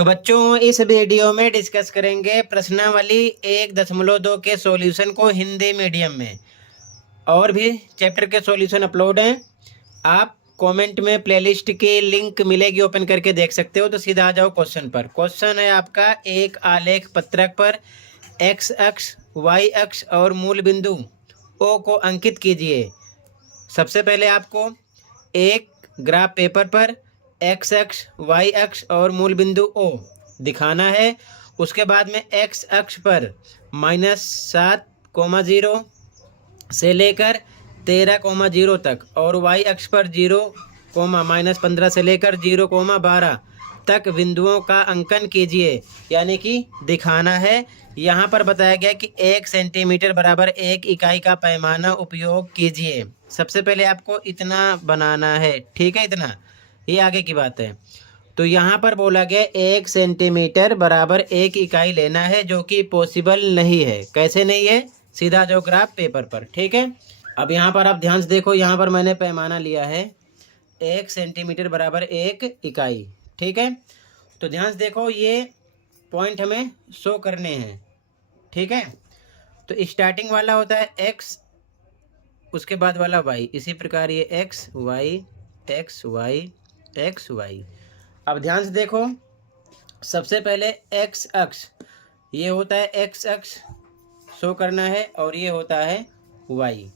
तो बच्चों इस वीडियो में डिस्कस करेंगे प्रश्नावली 1.2 के सॉल्यूशन को हिंदी मीडियम में। और भी चैप्टर के सॉल्यूशन अपलोड हैं। आप कमेंट में प्लेलिस्ट की लिंक मिलेगी, ओपन करके देख सकते हो। तो सीधा आ जाओ क्वेश्चन पर। क्वेश्चन है आपका, एक आलेख पत्रक पर एक्स अक्ष, वाई अक्ष और मूल बिंदु ओ को अंकित कीजिए। सबसे पहले आपको एक ग्राफ पेपर पर एक्स अक्ष, वाई अक्ष और मूल बिंदु ओ दिखाना है। उसके बाद में एक्स अक्ष पर -7,0 से लेकर 13,0 तक और वाई अक्ष पर 0,-15 से लेकर 0,12 तक बिंदुओं का अंकन कीजिए, यानी कि दिखाना है। यहाँ पर बताया गया कि 1 सेंटीमीटर बराबर 1 इकाई का पैमाना उपयोग कीजिए। सबसे पहले आपको इतना बनाना है, ठीक है। इतना ये आगे की बात है। तो यहाँ पर बोला गया 1 सेंटीमीटर बराबर 1 इकाई लेना है, जो कि पॉसिबल नहीं है। कैसे नहीं है? सीधा जो ग्राफ पेपर पर, ठीक है। अब यहाँ पर आप ध्यान से देखो, यहाँ पर मैंने पैमाना लिया है 1 सेंटीमीटर बराबर 1 इकाई, ठीक है। तो ध्यान से देखो, ये पॉइंट हमें शो करने हैं, ठीक है। तो स्टार्टिंग वाला होता है x, उसके बाद वाला y। इसी प्रकार ये x y x y x y। अब ध्यान से देखो, सबसे पहले x अक्ष, ये होता है x अक्ष शो करना है और ये होता है y,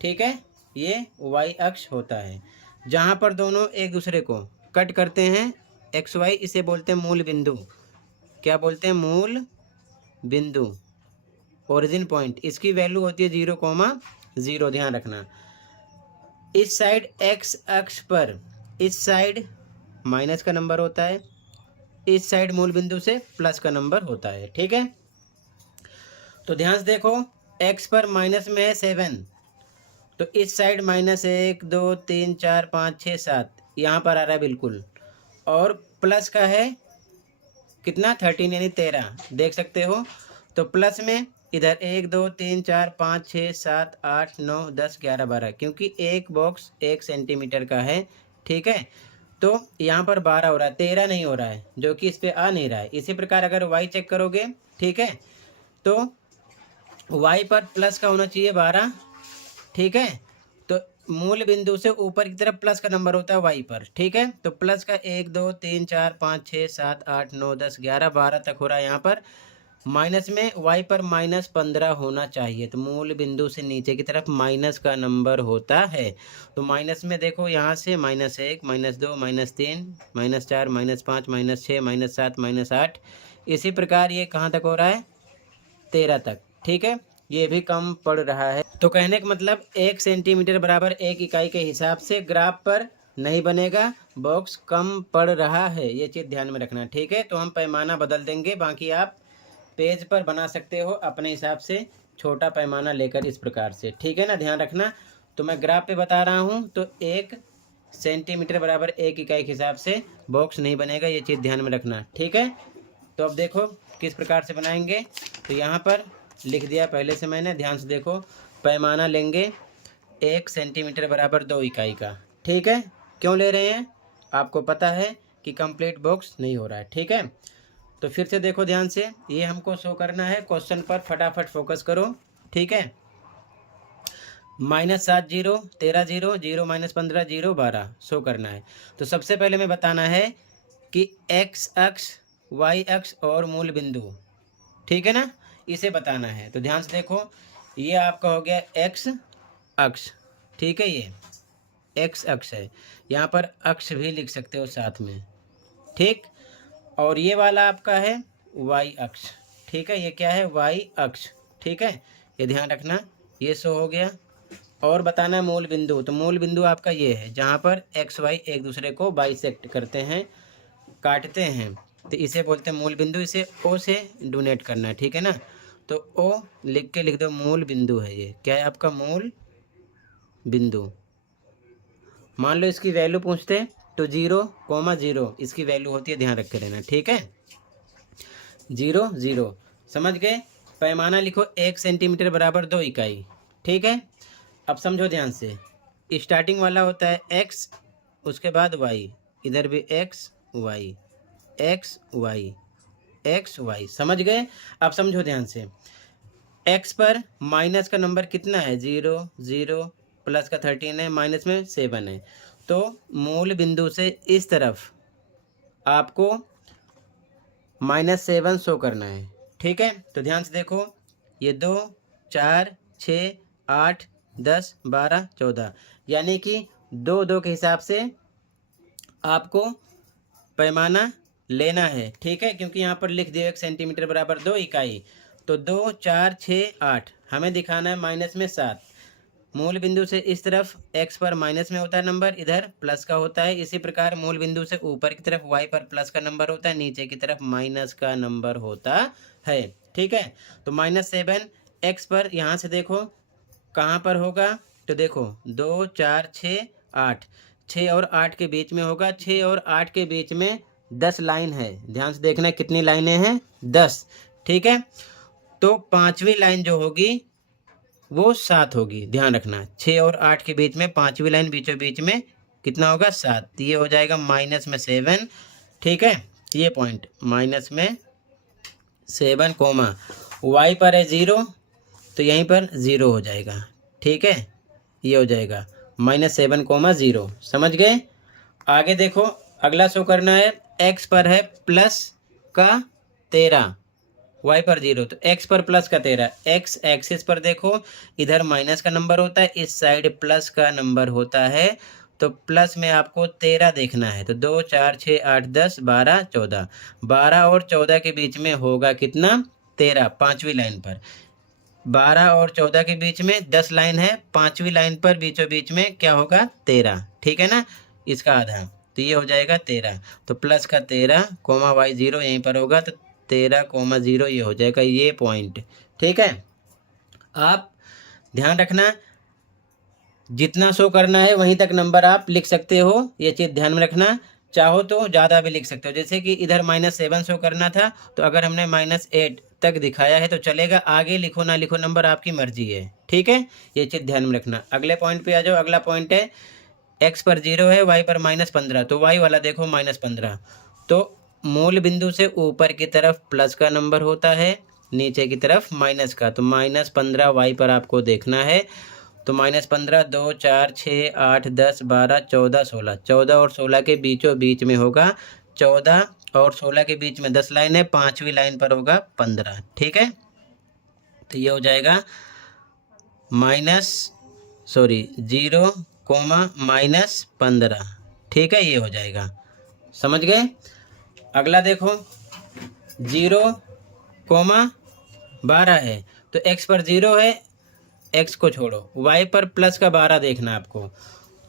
ठीक है। ये y अक्ष होता है, जहाँ पर दोनों एक दूसरे को कट करते हैं एक्स वाई, इसे बोलते हैं मूल बिंदु। क्या बोलते हैं? मूल बिंदु, ओरिजिन पॉइंट। इसकी वैल्यू होती है 0,0। ध्यान रखना, इस साइड एक्स अक्ष पर इस साइड माइनस का नंबर होता है, इस साइड मूल बिंदु से प्लस का नंबर होता है, ठीक है। तो ध्यान से देखो, एक्स पर माइनस में है 7, तो इस साइड -1 2 3 4 5 6 7 यहाँ पर आ रहा है बिल्कुल। और प्लस का है कितना? 13, यानी 13, देख सकते हो। तो प्लस में इधर 1 2 3 4 5 6 7 8 9 10 11 12, क्योंकि एक बॉक्स 1 सेंटीमीटर का है, ठीक है। तो यहाँ पर 12 हो रहा है, 13 नहीं हो रहा है, जो कि इस पे आ नहीं रहा है। इसी प्रकार अगर y चेक करोगे, ठीक है, तो y पर प्लस का होना चाहिए 12, ठीक है। तो मूल बिंदु से ऊपर की तरफ प्लस का नंबर होता है y पर, ठीक है। तो प्लस का 1 2 3 4 5 6 7 8 9 10 11 12 तक हो रहा है यहाँ पर। माइनस में y पर -15 होना चाहिए, तो मूल बिंदु से नीचे की तरफ माइनस का नंबर होता है। तो माइनस में देखो, यहाँ से -1 -2 -3 -4 -5 -6 -7 -8, इसी प्रकार ये कहाँ तक हो रहा है? 13 तक, ठीक है। ये भी कम पड़ रहा है। तो कहने का मतलब 1 सेंटीमीटर बराबर 1 इकाई के हिसाब से ग्राफ पर नहीं बनेगा, बॉक्स कम पड़ रहा है, ये चीज़ ध्यान में रखना, ठीक है। तो हम पैमाना बदल देंगे, बाकी आप पेज पर बना सकते हो अपने हिसाब से, छोटा पैमाना लेकर, इस प्रकार से, ठीक है ना। ध्यान रखना। तो मैं ग्राफ पे बता रहा हूँ, तो 1 सेंटीमीटर बराबर 1 इकाई के हिसाब से बॉक्स नहीं बनेगा, ये चीज़ ध्यान में रखना, ठीक है। तो अब देखो किस प्रकार से बनाएंगे। तो यहाँ पर लिख दिया पहले से मैंने, ध्यान से देखो। पैमाना लेंगे 1 सेंटीमीटर बराबर 2 इकाई का, ठीक है। क्यों ले रहे हैं? आपको पता है कि कंप्लीट बॉक्स नहीं हो रहा है, ठीक है। तो फिर से देखो ध्यान से, ये हमको शो करना है। क्वेश्चन पर फटाफट फोकस करो, ठीक है। -7 0 13 0 0 -15 0 12 शो करना है। तो सबसे पहले में बताना है कि एक्स अक्ष, वाई अक्ष और मूल बिंदु, ठीक है ना, इसे बताना है। तो ध्यान से देखो, ये आपका हो गया एक्स अक्ष, ठीक है। ये एक्स अक्ष है, यहाँ पर अक्ष भी लिख सकते हो साथ में, ठीक। और ये वाला आपका है वाई अक्ष, ठीक है। ये क्या है? वाई अक्ष, ठीक है। ये ध्यान रखना, ये शो हो गया। और बताना है मूल बिंदु। तो मूल बिंदु आपका ये है, जहाँ पर एक्स वाई एक दूसरे को बाइसेक्ट करते हैं, काटते हैं, तो इसे बोलते हैं मूल बिंदु। इसे ओ से डोनेट करना है, ठीक है ना। तो ओ लिख के लिख दो, मूल बिंदु है। ये क्या है? आपका मूल बिंदु। मान लो इसकी वैल्यू पूछते हैं, तो 0,0 इसकी वैल्यू होती है, ध्यान रख के रहना, ठीक है। 0 0 समझ गए। पैमाना लिखो 1 सेंटीमीटर बराबर 2 इकाई, ठीक है। अब समझो ध्यान से, स्टार्टिंग वाला होता है x, उसके बाद y, इधर भी x y एक्स वाई समझ गए। अब समझो ध्यान से, एक्स पर माइनस का नंबर कितना है 0 0, प्लस का 13 है, माइनस में 7 है। तो मूल बिंदु से इस तरफ आपको -7 शो करना है, ठीक है। तो ध्यान से देखो, ये 2 4 6 8 10 12 14, यानी कि 2 2 के हिसाब से आपको पैमाना लेना है, ठीक है। क्योंकि यहाँ पर लिख दिया 1 सेंटीमीटर बराबर 2 इकाई। तो 2 4 6 8 हमें दिखाना है माइनस में 7। मूल बिंदु से इस तरफ एक्स पर माइनस में होता है नंबर, इधर प्लस का होता है। इसी प्रकार मूल बिंदु से ऊपर की तरफ वाई पर प्लस का नंबर होता है, नीचे की तरफ माइनस का नंबर होता है, ठीक है। तो -7 एक्स पर यहाँ से देखो कहाँ पर होगा, तो देखो 2 4 6 8, 6 और 8 के बीच में होगा। 6 और 8 के बीच में 10 लाइन है, ध्यान से देखना कितनी लाइनें हैं 10, ठीक है। तो पांचवी लाइन जो होगी वो 7 होगी, ध्यान रखना। 6 और 8 के बीच में पांचवी लाइन बीचों बीच में कितना होगा 7, ये हो जाएगा -7, ठीक है। ये पॉइंट -7 कोमा वाई पर है 0, तो यहीं पर 0 हो जाएगा, ठीक है। ये हो जाएगा -7 कोमा 0, समझ गए। आगे देखो, अगला शो करना है, एक्स पर है प्लस का 13, वाई पर 0, तो एक्स पर प्लस का 13। एक्स एक्सिस पर देखो, इधर माइनस का नंबर होता है, इस साइड प्लस का नंबर होता है। तो प्लस में आपको 13 देखना है। तो 2 4 6 8 10 12 14, 12 और 14 के बीच में होगा कितना 13, पांचवी लाइन पर। 12 और 14 के बीच में 10 लाइन है, पांचवी लाइन पर बीचों बीच में क्या होगा 13, ठीक है ना, इसका आधा। तो ये हो जाएगा 13। तो प्लस का 13 कोमा वाई 0 यहीं पर होगा, तो 13,0 ये हो जाएगा ये पॉइंट, ठीक है। आप ध्यान रखना, जितना शो करना है वहीं तक नंबर आप लिख सकते हो, ये चीज़ ध्यान में रखना। चाहो तो ज़्यादा भी लिख सकते हो, जैसे कि इधर -7 शो करना था, तो अगर हमने -8 तक दिखाया है तो चलेगा, आगे लिखो ना लिखो नंबर आपकी मर्जी है, ठीक है। ये चीज़ ध्यान में रखना। अगले पॉइंट पे आ जाओ। अगला पॉइंट है एक्स पर 0 है, वाई पर -15, तो वाई वाला देखो -15। तो मूल बिंदु से ऊपर की तरफ प्लस का नंबर होता है, नीचे की तरफ माइनस का। तो -15 वाई पर आपको देखना है। तो -15 2 4 6 8 10 12 14 16, 14 और 16 के बीचों बीच में होगा। 14 और 16 के बीच में 10 लाइन है, पांचवी लाइन पर होगा 15, ठीक है। तो ये हो जाएगा 0 कोमा -15, ठीक है। ये हो जाएगा, समझ गए। अगला देखो 0 कोमा 12 है, तो एक्स पर 0 है, एक्स को छोड़ो, वाई पर प्लस का 12 देखना आपको।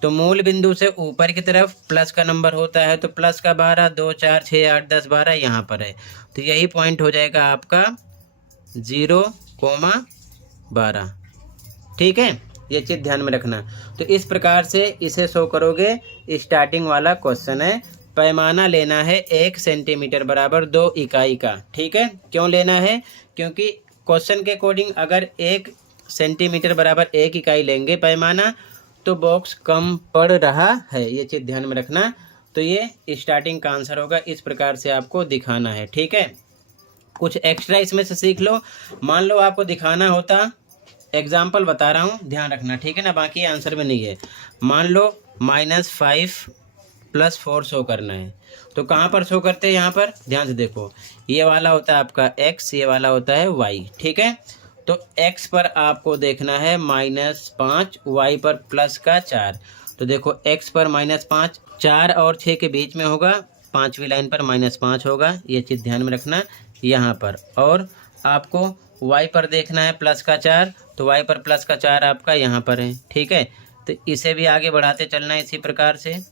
तो मूल बिंदु से ऊपर की तरफ प्लस का नंबर होता है, तो प्लस का 12 2 4 6 8 10 12 यहाँ पर है। तो यही पॉइंट हो जाएगा आपका 0 कोमा 12, ठीक है। ये चीज़ ध्यान में रखना। तो इस प्रकार से इसे शो करोगे। स्टार्टिंग वाला क्वेश्चन है, पैमाना लेना है 1 सेंटीमीटर बराबर 2 इकाई का, ठीक है। क्यों लेना है, क्योंकि क्वेश्चन के अकॉर्डिंग अगर 1 सेंटीमीटर बराबर 1 इकाई लेंगे पैमाना, तो बॉक्स कम पड़ रहा है, ये चीज़ ध्यान में रखना। तो ये स्टार्टिंग का आंसर होगा, इस प्रकार से आपको दिखाना है, ठीक है। कुछ एक्स्ट्रा इसमें से सीख लो। मान लो आपको दिखाना होता, एग्जाम्पल बता रहा हूँ, ध्यान रखना, ठीक है ना, बाकी आंसर में नहीं है। मान लो -5 + 4 शो करना है, तो कहाँ पर शो करते हैं, यहाँ पर ध्यान से देखो, ये वाला होता है आपका x, ये वाला होता है y, ठीक है। तो x पर आपको देखना है -5, y पर प्लस का 4। तो देखो x पर -5, 4 और 6 के बीच में होगा, पांचवी लाइन पर -5 होगा, ये चीज़ ध्यान में रखना यहाँ पर। और आपको y पर देखना है प्लस का 4, तो y पर प्लस का 4 आपका यहाँ पर है, ठीक है। तो इसे भी आगे बढ़ाते चलना है इसी प्रकार से,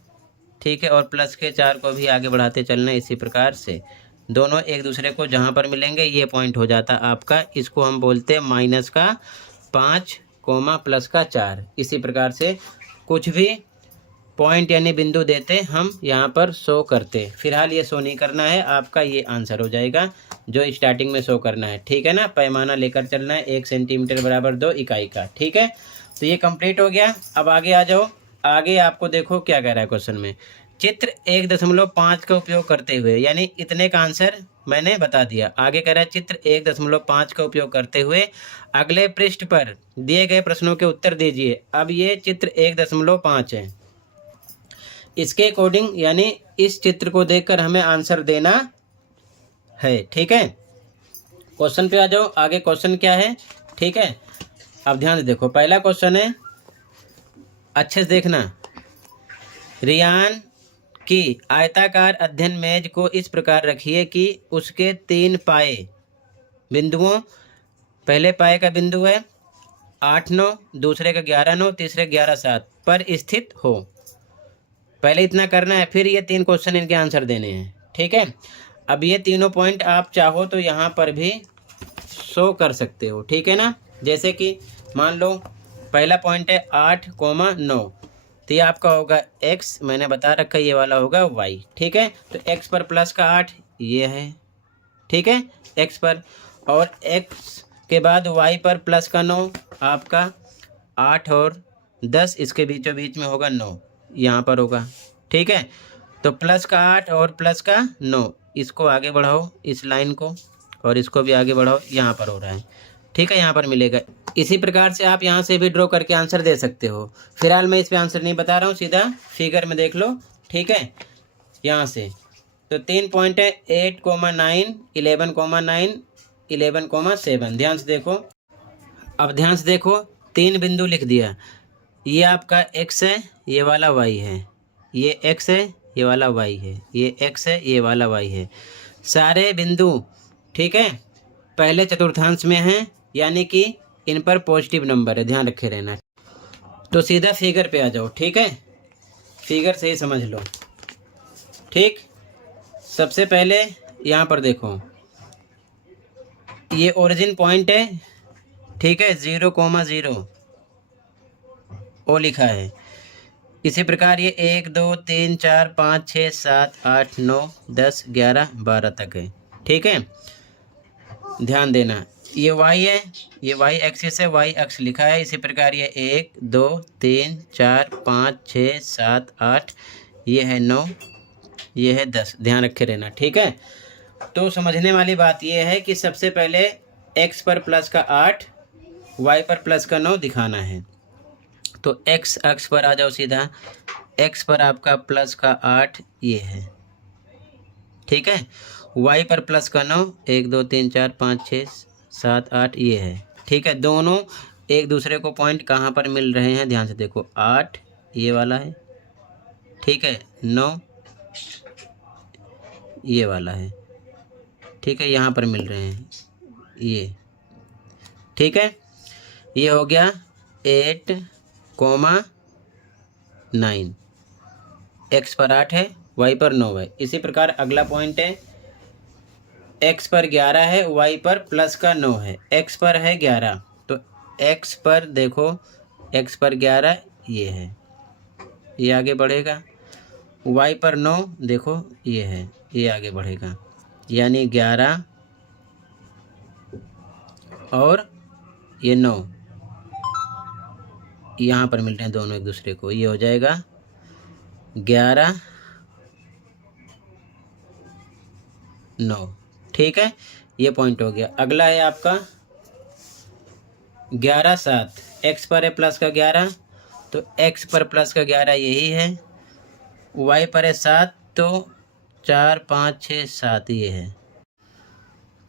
ठीक है। और प्लस के 4 को भी आगे बढ़ाते चलना है इसी प्रकार से। दोनों एक दूसरे को जहाँ पर मिलेंगे ये पॉइंट हो जाता आपका, इसको हम बोलते हैं -5 कोमा प्लस का 4। इसी प्रकार से कुछ भी पॉइंट यानी बिंदु देते हम यहाँ पर शो करते। फिलहाल ये शो नहीं करना है, आपका ये आंसर हो जाएगा जो स्टार्टिंग में शो करना है, ठीक है ना। पैमाना लेकर चलना है 1 सेंटीमीटर बराबर 2 इकाई का, ठीक है। तो ये कंप्लीट हो गया। अब आगे आ जाओ। आगे आपको देखो क्या कह रहा है क्वेश्चन में, चित्र 1.5 का उपयोग करते हुए, यानी इतने का आंसर मैंने बता दिया। आगे कह रहा है चित्र 1.5 का उपयोग करते हुए अगले पृष्ठ पर दिए गए प्रश्नों के उत्तर दीजिए। अब ये चित्र 1.5 है, इसके अकॉर्डिंग यानी इस चित्र को देखकर हमें आंसर देना है। ठीक है, क्वेश्चन पे आ जाओ। आगे क्वेश्चन क्या है, ठीक है, अब ध्यान से देखो। पहला क्वेश्चन है, अच्छे से देखना। रियान की आयताकार अध्ययन मेज को इस प्रकार रखिए कि उसके 3 पाए बिंदुओं, पहले पाए का बिंदु है 8-9, दूसरे का 11-9, तीसरे 11-7 पर स्थित हो। पहले इतना करना है, फिर ये 3 क्वेश्चन इनके आंसर देने हैं। ठीक है, अब ये तीनों पॉइंट आप चाहो तो यहाँ पर भी शो कर सकते हो। ठीक है ना, जैसे कि मान लो पहला पॉइंट है 8,9, तो ये आपका होगा x, मैंने बता रखा है ये वाला होगा y। ठीक है, तो x पर प्लस का 8 ये है, ठीक है, x पर, और x के बाद y पर प्लस का 9, आपका 8 और 10 इसके बीचों बीच में होगा 9, यहाँ पर होगा। ठीक है, तो प्लस का 8 और प्लस का 9, इसको आगे बढ़ाओ इस लाइन को, और इसको भी आगे बढ़ाओ, यहाँ पर हो रहा है। ठीक है, यहाँ पर मिलेगा। इसी प्रकार से आप यहाँ से भी ड्रॉ करके आंसर दे सकते हो। फिलहाल मैं इस पे आंसर नहीं बता रहा हूँ, सीधा फिगर में देख लो। ठीक है, यहाँ से तो 3 पॉइंट है 8,9, 11,9, 11,7। ध्यान से देखो, अब ध्यान से देखो, 3 बिंदु लिख दिया। ये आपका x है, ये वाला y है, ये x है, ये वाला y है, ये x है, ये वाला y है। सारे बिंदु, ठीक है, पहले चतुर्थांश में हैं, यानी कि इन पर पॉजिटिव नंबर है, ध्यान रखे रहना। तो सीधा फिगर पे आ जाओ। ठीक है, फिगर से ही समझ लो। ठीक, सबसे पहले यहाँ पर देखो, ये ओरिजिन पॉइंट है, ठीक है, 0,0 ओ लिखा है। इसी प्रकार ये 1, 2, 3, 4, 5, 6, 7, 8, 9, 10, 11, 12 तक है। ठीक है, ध्यान देना, ये y है, ये y एक्सिस है, y अक्ष लिखा है। इसी प्रकार ये 1, 2, 3, 4, 5, 6, 7, 8, ये है 9, ये है 10, ध्यान रखे रहना। ठीक है, तो समझने वाली बात ये है कि सबसे पहले x पर प्लस का 8, y पर प्लस का 9 दिखाना है। तो x अक्ष पर आ जाओ सीधा, x पर आपका प्लस का 8 ये है, ठीक है, y पर प्लस का 9, 1, 2, 3, 4, 5, 6, 7, 8 ये है। ठीक है, दोनों एक दूसरे को पॉइंट कहाँ पर मिल रहे हैं, ध्यान से देखो, 8 ये वाला है, ठीक है, 9 ये वाला है, ठीक है, यहाँ पर मिल रहे हैं ये। ठीक है, ये हो गया 8,9, x पर 8 है, y पर 9 है। इसी प्रकार अगला पॉइंट है, x पर 11 है, y पर प्लस का 9 है। x पर है 11, तो x पर देखो, x पर 11 ये है, ये आगे बढ़ेगा। y पर 9 देखो ये है, ये आगे बढ़ेगा, यानी 11 और ये 9 यहाँ पर मिल रहे हैं दोनों एक दूसरे को, ये हो जाएगा 11, 9। ठीक है, ये पॉइंट हो गया। अगला है आपका 11, 7, x पर है प्लस का 11, तो x पर प्लस का 11 यही है, y पर है 7, तो 4, 5, 6, 7 ये है।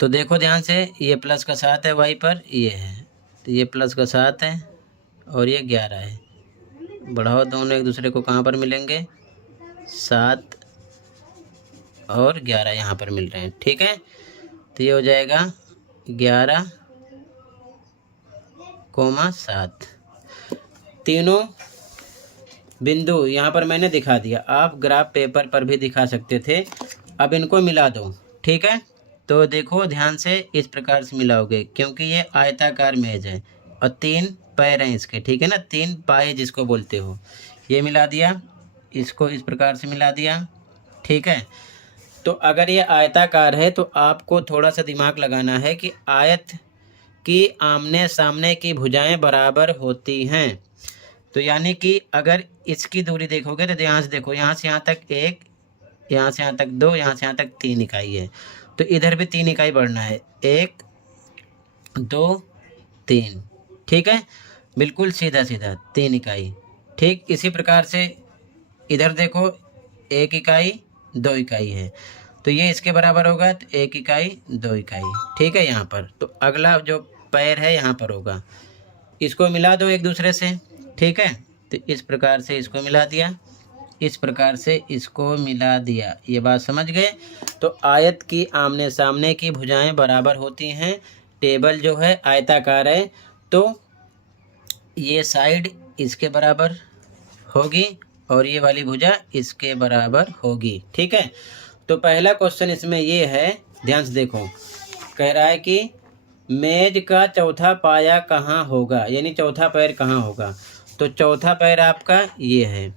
तो देखो ध्यान से, ये प्लस का 7 है, y पर ये है, तो ये प्लस का 7 है और ये 11 है। बढ़ाओ, दोनों एक दूसरे को कहाँ पर मिलेंगे, 7 और 11 यहाँ पर मिल रहे हैं। ठीक है, तो ये हो जाएगा 11,7। तीनों बिंदु यहाँ पर मैंने दिखा दिया, आप ग्राफ पेपर पर भी दिखा सकते थे। अब इनको मिला दो। ठीक है, तो देखो ध्यान से, इस प्रकार से मिलाओगे, क्योंकि ये आयताकार मेज है और 3 पैर हैं इसके। ठीक है ना, 3 पाए जिसको बोलते हो, ये मिला दिया, इसको इस प्रकार से मिला दिया। ठीक है, तो अगर ये आयताकार है तो आपको थोड़ा सा दिमाग लगाना है कि आयत की आमने सामने की भुजाएं बराबर होती हैं। तो यानी कि अगर इसकी दूरी देखोगे तो यहाँ से देखो, यहाँ से यहाँ तक 1, यहाँ से यहाँ तक 2, यहाँ से यहाँ तक 3 इकाई है। तो इधर भी 3 इकाई बढ़ना है, 1 2 3। ठीक है, बिल्कुल सीधा सीधा 3 इकाई। ठीक इसी प्रकार से इधर देखो 1 इकाई 2 इकाई है, तो ये इसके बराबर होगा, तो 1 इकाई 2 इकाई। ठीक है, यहाँ पर तो अगला जो पैर है यहाँ पर होगा, इसको मिला दो एक दूसरे से। ठीक है, तो इस प्रकार से इसको मिला दिया, इस प्रकार से इसको मिला दिया। ये बात समझ गए। तो आयत की आमने सामने की भुजाएं बराबर होती हैं। टेबल जो है आयताकार है, तो ये साइड इसके बराबर होगी और ये वाली भुजा इसके बराबर होगी। ठीक है, तो पहला क्वेश्चन इसमें ये है, ध्यान से देखो, कह रहा है कि मेज का चौथा पाया कहाँ होगा, यानी चौथा पैर कहाँ होगा। तो चौथा पैर आपका ये है।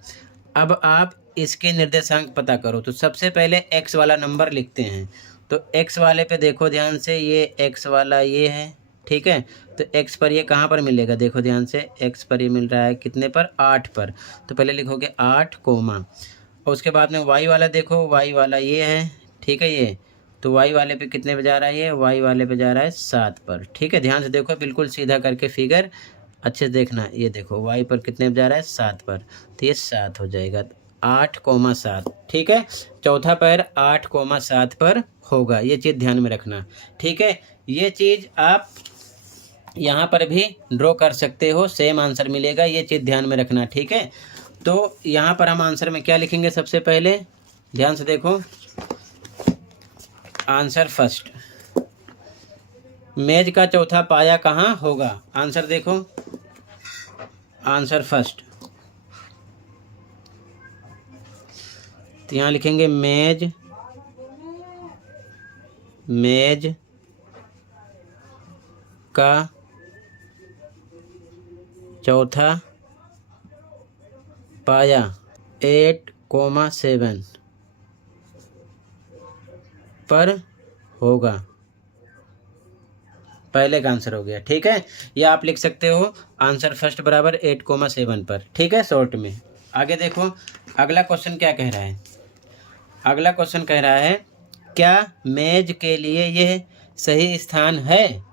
अब आप इसके निर्देशांक पता करो। तो सबसे पहले x वाला नंबर लिखते हैं। तो x वाले पे देखो ध्यान से, ये x वाला ये है। ठीक है, तो x पर ये कहाँ पर मिलेगा, देखो ध्यान से, x पर ये मिल रहा है कितने पर, 8 पर। तो पहले लिखोगे 8 कोमा, और उसके बाद में y वाला देखो, y वाला ये है। ठीक है, ये तो y वाले पे कितने पे जा रहा है, ये y वाले पे जा रहा है 7 पर। ठीक है, ध्यान से देखो, बिल्कुल सीधा करके फिगर अच्छे से देखना। ये देखो y पर कितने पे जा रहा है, 7 पर, तो ये 7 हो जाएगा, 8,7। ठीक है, चौथा पैर 8,7 पर होगा, ये चीज़ ध्यान में रखना। ठीक है, ये चीज़ आप यहाँ पर भी ड्रॉ कर सकते हो, सेम आंसर मिलेगा, ये चीज़ ध्यान में रखना। ठीक है, तो यहाँ पर हम आंसर में क्या लिखेंगे, सबसे पहले ध्यान से देखो, आंसर फर्स्ट, मेज का चौथा पाया कहाँ होगा। आंसर देखो, आंसर फर्स्ट, तो यहाँ लिखेंगे मेज, मेज का चौथा पाया 8,7 पर होगा। पहले का आंसर हो गया। ठीक है, या आप लिख सकते हो आंसर फर्स्ट बराबर 8,7 पर। ठीक है, शॉर्ट में। आगे देखो अगला क्वेश्चन क्या कह रहा है। अगला क्वेश्चन कह रहा है, क्या मेज के लिए यह सही स्थान है,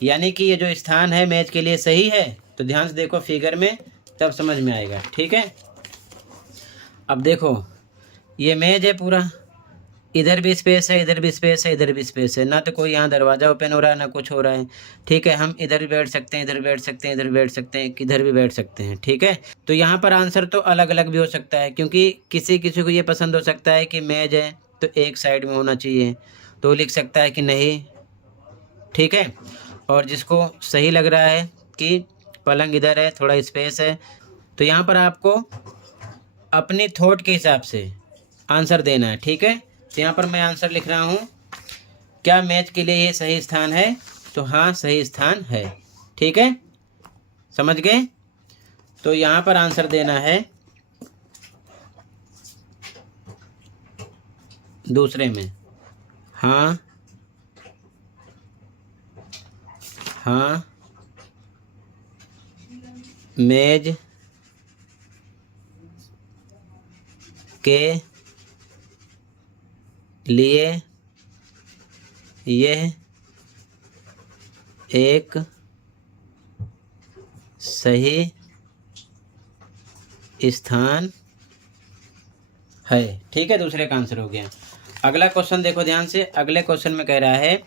यानी कि ये जो स्थान है मेज के लिए सही है। तो ध्यान से देखो फिगर में, तब समझ में आएगा। ठीक है, अब देखो ये मेज है पूरा, इधर भी स्पेस है, इधर भी स्पेस है, इधर भी स्पेस है, ना तो कोई यहाँ दरवाज़ा ओपन हो रहा है ना कुछ हो रहा है। ठीक है, हम इधर भी बैठ सकते हैं, इधर भी बैठ सकते हैं, इधर भी बैठ सकते हैं, किधर भी बैठ सकते हैं। ठीक है, तो यहाँ पर आंसर तो अलग अलग भी हो सकता है, क्योंकि किसी किसी को ये पसंद हो सकता है कि मेज है तो एक साइड में होना चाहिए, तो लिख सकता है कि नहीं। ठीक है, और जिसको सही लग रहा है कि पलंग इधर है, थोड़ा स्पेस है, तो यहाँ पर आपको अपनी थॉट के हिसाब से आंसर देना है। ठीक है, तो यहाँ पर मैं आंसर लिख रहा हूँ, क्या मेज के लिए ये सही स्थान है, तो हाँ सही स्थान है। ठीक है, समझ गए। तो यहाँ पर आंसर देना है दूसरे में, हाँ हाँ मेज के लिए यह एक सही स्थान है। ठीक है, दूसरे का आंसर हो गया। अगला क्वेश्चन देखो ध्यान से, अगले क्वेश्चन में कह रहा है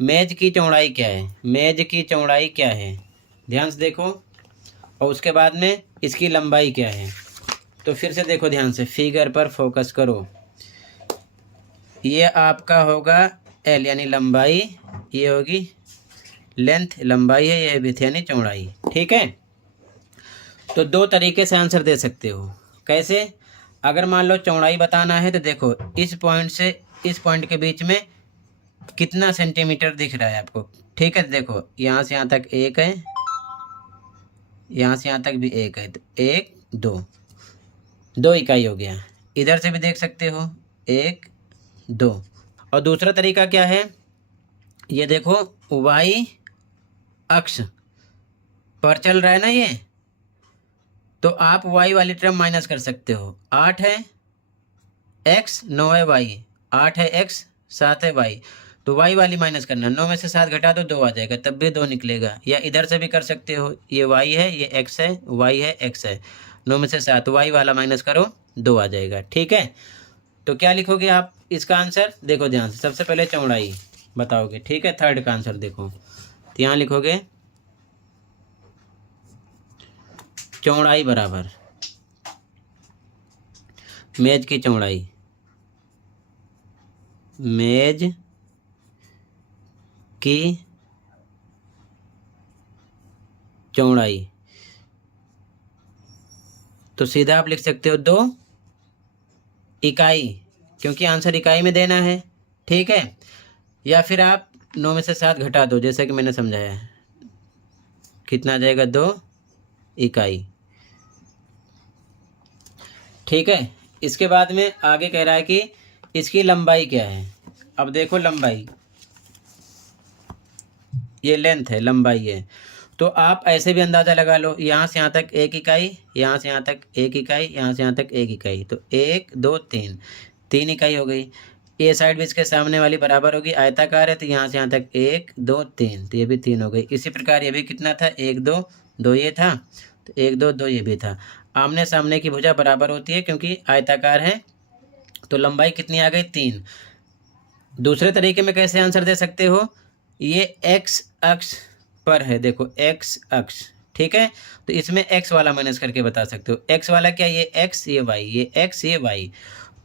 मेज की चौड़ाई क्या है, मेज की चौड़ाई क्या है, ध्यान से देखो, और उसके बाद में इसकी लंबाई क्या है। तो फिर से देखो ध्यान से, फिगर पर फोकस करो। ये आपका होगा एल यानी लंबाई, ये होगी लेंथ, लंबाई है, ये विड्थ यानी चौड़ाई। ठीक है, तो दो तरीके से आंसर दे सकते हो। कैसे, अगर मान लो चौड़ाई बताना है तो देखो इस पॉइंट से इस पॉइंट के बीच में कितना सेंटीमीटर दिख रहा है आपको। ठीक है, देखो यहाँ से यहाँ तक 1 है, यहाँ से यहाँ तक भी 1 है, तो 1 2 इकाई हो गया। इधर से भी देख सकते हो 1 2। और दूसरा तरीका क्या है, ये देखो वाई अक्ष पर चल रहा है ना ये, तो आप y वाली टर्म माइनस कर सकते हो। 8 है x, 9 है y, 8 है x, 7 है y, तो y वाली माइनस करना, 9 में से 7 घटा दो 2 आ जाएगा, तब भी 2 निकलेगा। या इधर से भी कर सकते हो, ये y है, ये x है, y है, x है, 9 में से 7, y वाला माइनस करो 2 आ जाएगा। ठीक है, तो क्या लिखोगे आप इसका आंसर? देखो ध्यान से, सबसे पहले चौड़ाई बताओगे। ठीक है, थर्ड का आंसर देखो, तो यहाँ लिखोगे चौड़ाई बराबर मेज की चौड़ाई, मेज की चौड़ाई, तो सीधा आप लिख सकते हो 2 इकाई, क्योंकि आंसर इकाई में देना है। ठीक है, या फिर आप 9 में से 7 घटा दो, जैसा कि मैंने समझाया है, कितना आ जाएगा? 2 इकाई। ठीक है, इसके बाद में आगे कह रहा है कि इसकी लंबाई क्या है। अब देखो लंबाई, ये लेंथ है, लंबाई है, तो आप ऐसे भी अंदाज़ा लगा लो, यहाँ से यहाँ तक 1 इकाई, यहाँ से यहाँ तक 1 इकाई, यहाँ से यहाँ तक 1 इकाई, तो 1 2 3, 3 इकाई हो गई। ये साइड भी इसके सामने वाली बराबर होगी, आयताकार है, तो यहाँ से यहाँ तक 1 2 3, तो ये भी 3 हो गई। इसी प्रकार ये भी कितना था? 1 2 2 ये था, तो 1 2 2 ये भी था। आमने सामने की भुजा बराबर होती है क्योंकि आयताकार है, तो लंबाई कितनी आ गई? 3। दूसरे तरीके में कैसे आंसर दे सकते हो? ये x अक्ष पर है, देखो x अक्ष, ठीक है, तो इसमें x वाला माइनस करके बता सकते हो। x वाला क्या? ये x ये y, ये x ये y,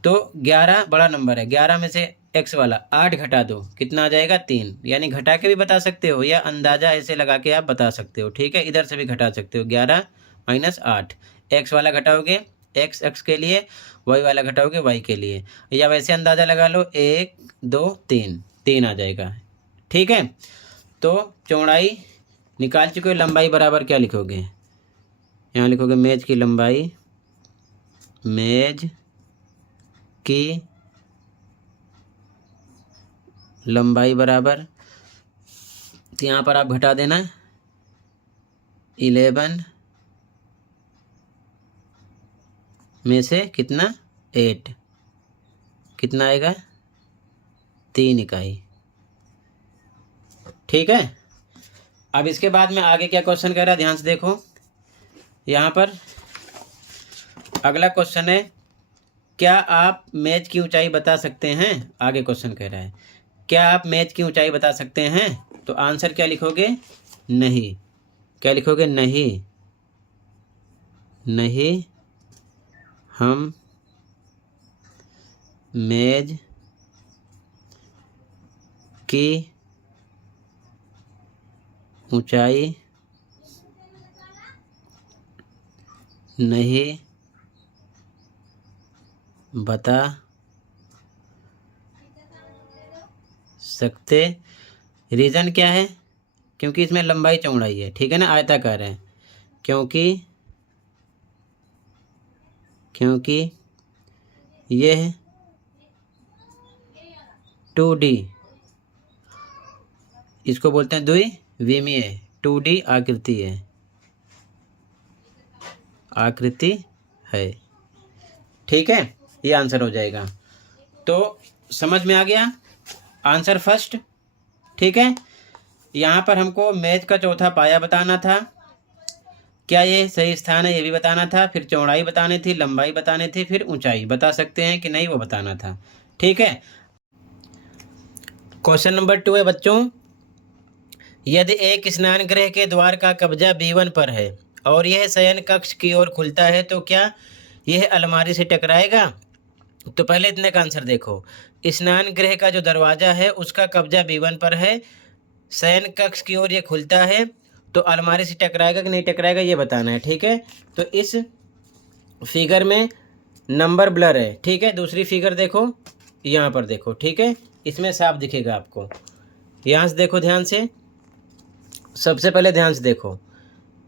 तो 11 बड़ा नंबर है, 11 में से x वाला 8 घटा दो, कितना आ जाएगा? 3। यानी घटा के भी बता सकते हो या अंदाजा ऐसे लगा के आप बता सकते हो। ठीक है, इधर से भी घटा सकते हो, 11 माइनस 8, x वाला घटाओगे x अक्ष के लिए, y वाला घटाओगे y के लिए, या वैसे अंदाज़ा लगा लो 1 2 3, 3 आ जाएगा। ठीक है, तो चौड़ाई निकाल चुके हो, लंबाई बराबर क्या लिखोगे? यहाँ लिखोगे मेज की लंबाई, मेज की लंबाई बराबर, तो यहाँ पर आप घटा देना 11 में से कितना? 8, कितना आएगा? 3 इकाई। ठीक है, अब इसके बाद में आगे क्या क्वेश्चन कह रहा है, ध्यान से देखो। यहाँ पर अगला क्वेश्चन है, क्या आप मेज की ऊंचाई बता सकते हैं? आगे क्वेश्चन कह रहा है, क्या आप मेज की ऊंचाई बता सकते हैं? तो आंसर क्या लिखोगे? नहीं। क्या लिखोगे? नहीं, नहीं हम मेज की ऊंचाई नहीं बता सकते। रीज़न क्या है? क्योंकि इसमें लंबाई चौड़ाई है, ठीक है ना, आयताकार है, क्योंकि यह 2D, इसको बोलते हैं द्विविमीय, 2D आकृति है, आकृति है। ठीक है, ये आंसर हो जाएगा। तो समझ में आ गया आंसर फर्स्ट। ठीक है, यहाँ पर हमको मेज का चौथा पाया बताना था, क्या ये सही स्थान है ये भी बताना था, फिर चौड़ाई बतानी थी, लंबाई बतानी थी, फिर ऊंचाई बता सकते हैं कि नहीं वो बताना था। ठीक है, क्वेश्चन नंबर 2 है बच्चों, यदि एक स्नान गृह के द्वार का कब्जा B1 पर है और यह शयन कक्ष की ओर खुलता है, तो क्या यह अलमारी से टकराएगा? तो पहले इतने का आंसर देखो, स्नान गृह का जो दरवाज़ा है उसका कब्जा B1 पर है, शयन कक्ष की ओर ये खुलता है, तो अलमारी से टकराएगा कि नहीं टकराएगा ये बताना है। ठीक है, तो इस फिगर में नंबर ब्लर है। ठीक है, दूसरी फिगर देखो, यहाँ पर देखो, ठीक है, इसमें साफ दिखेगा आपको। यहाँ से देखो ध्यान से, सबसे पहले ध्यान से देखो,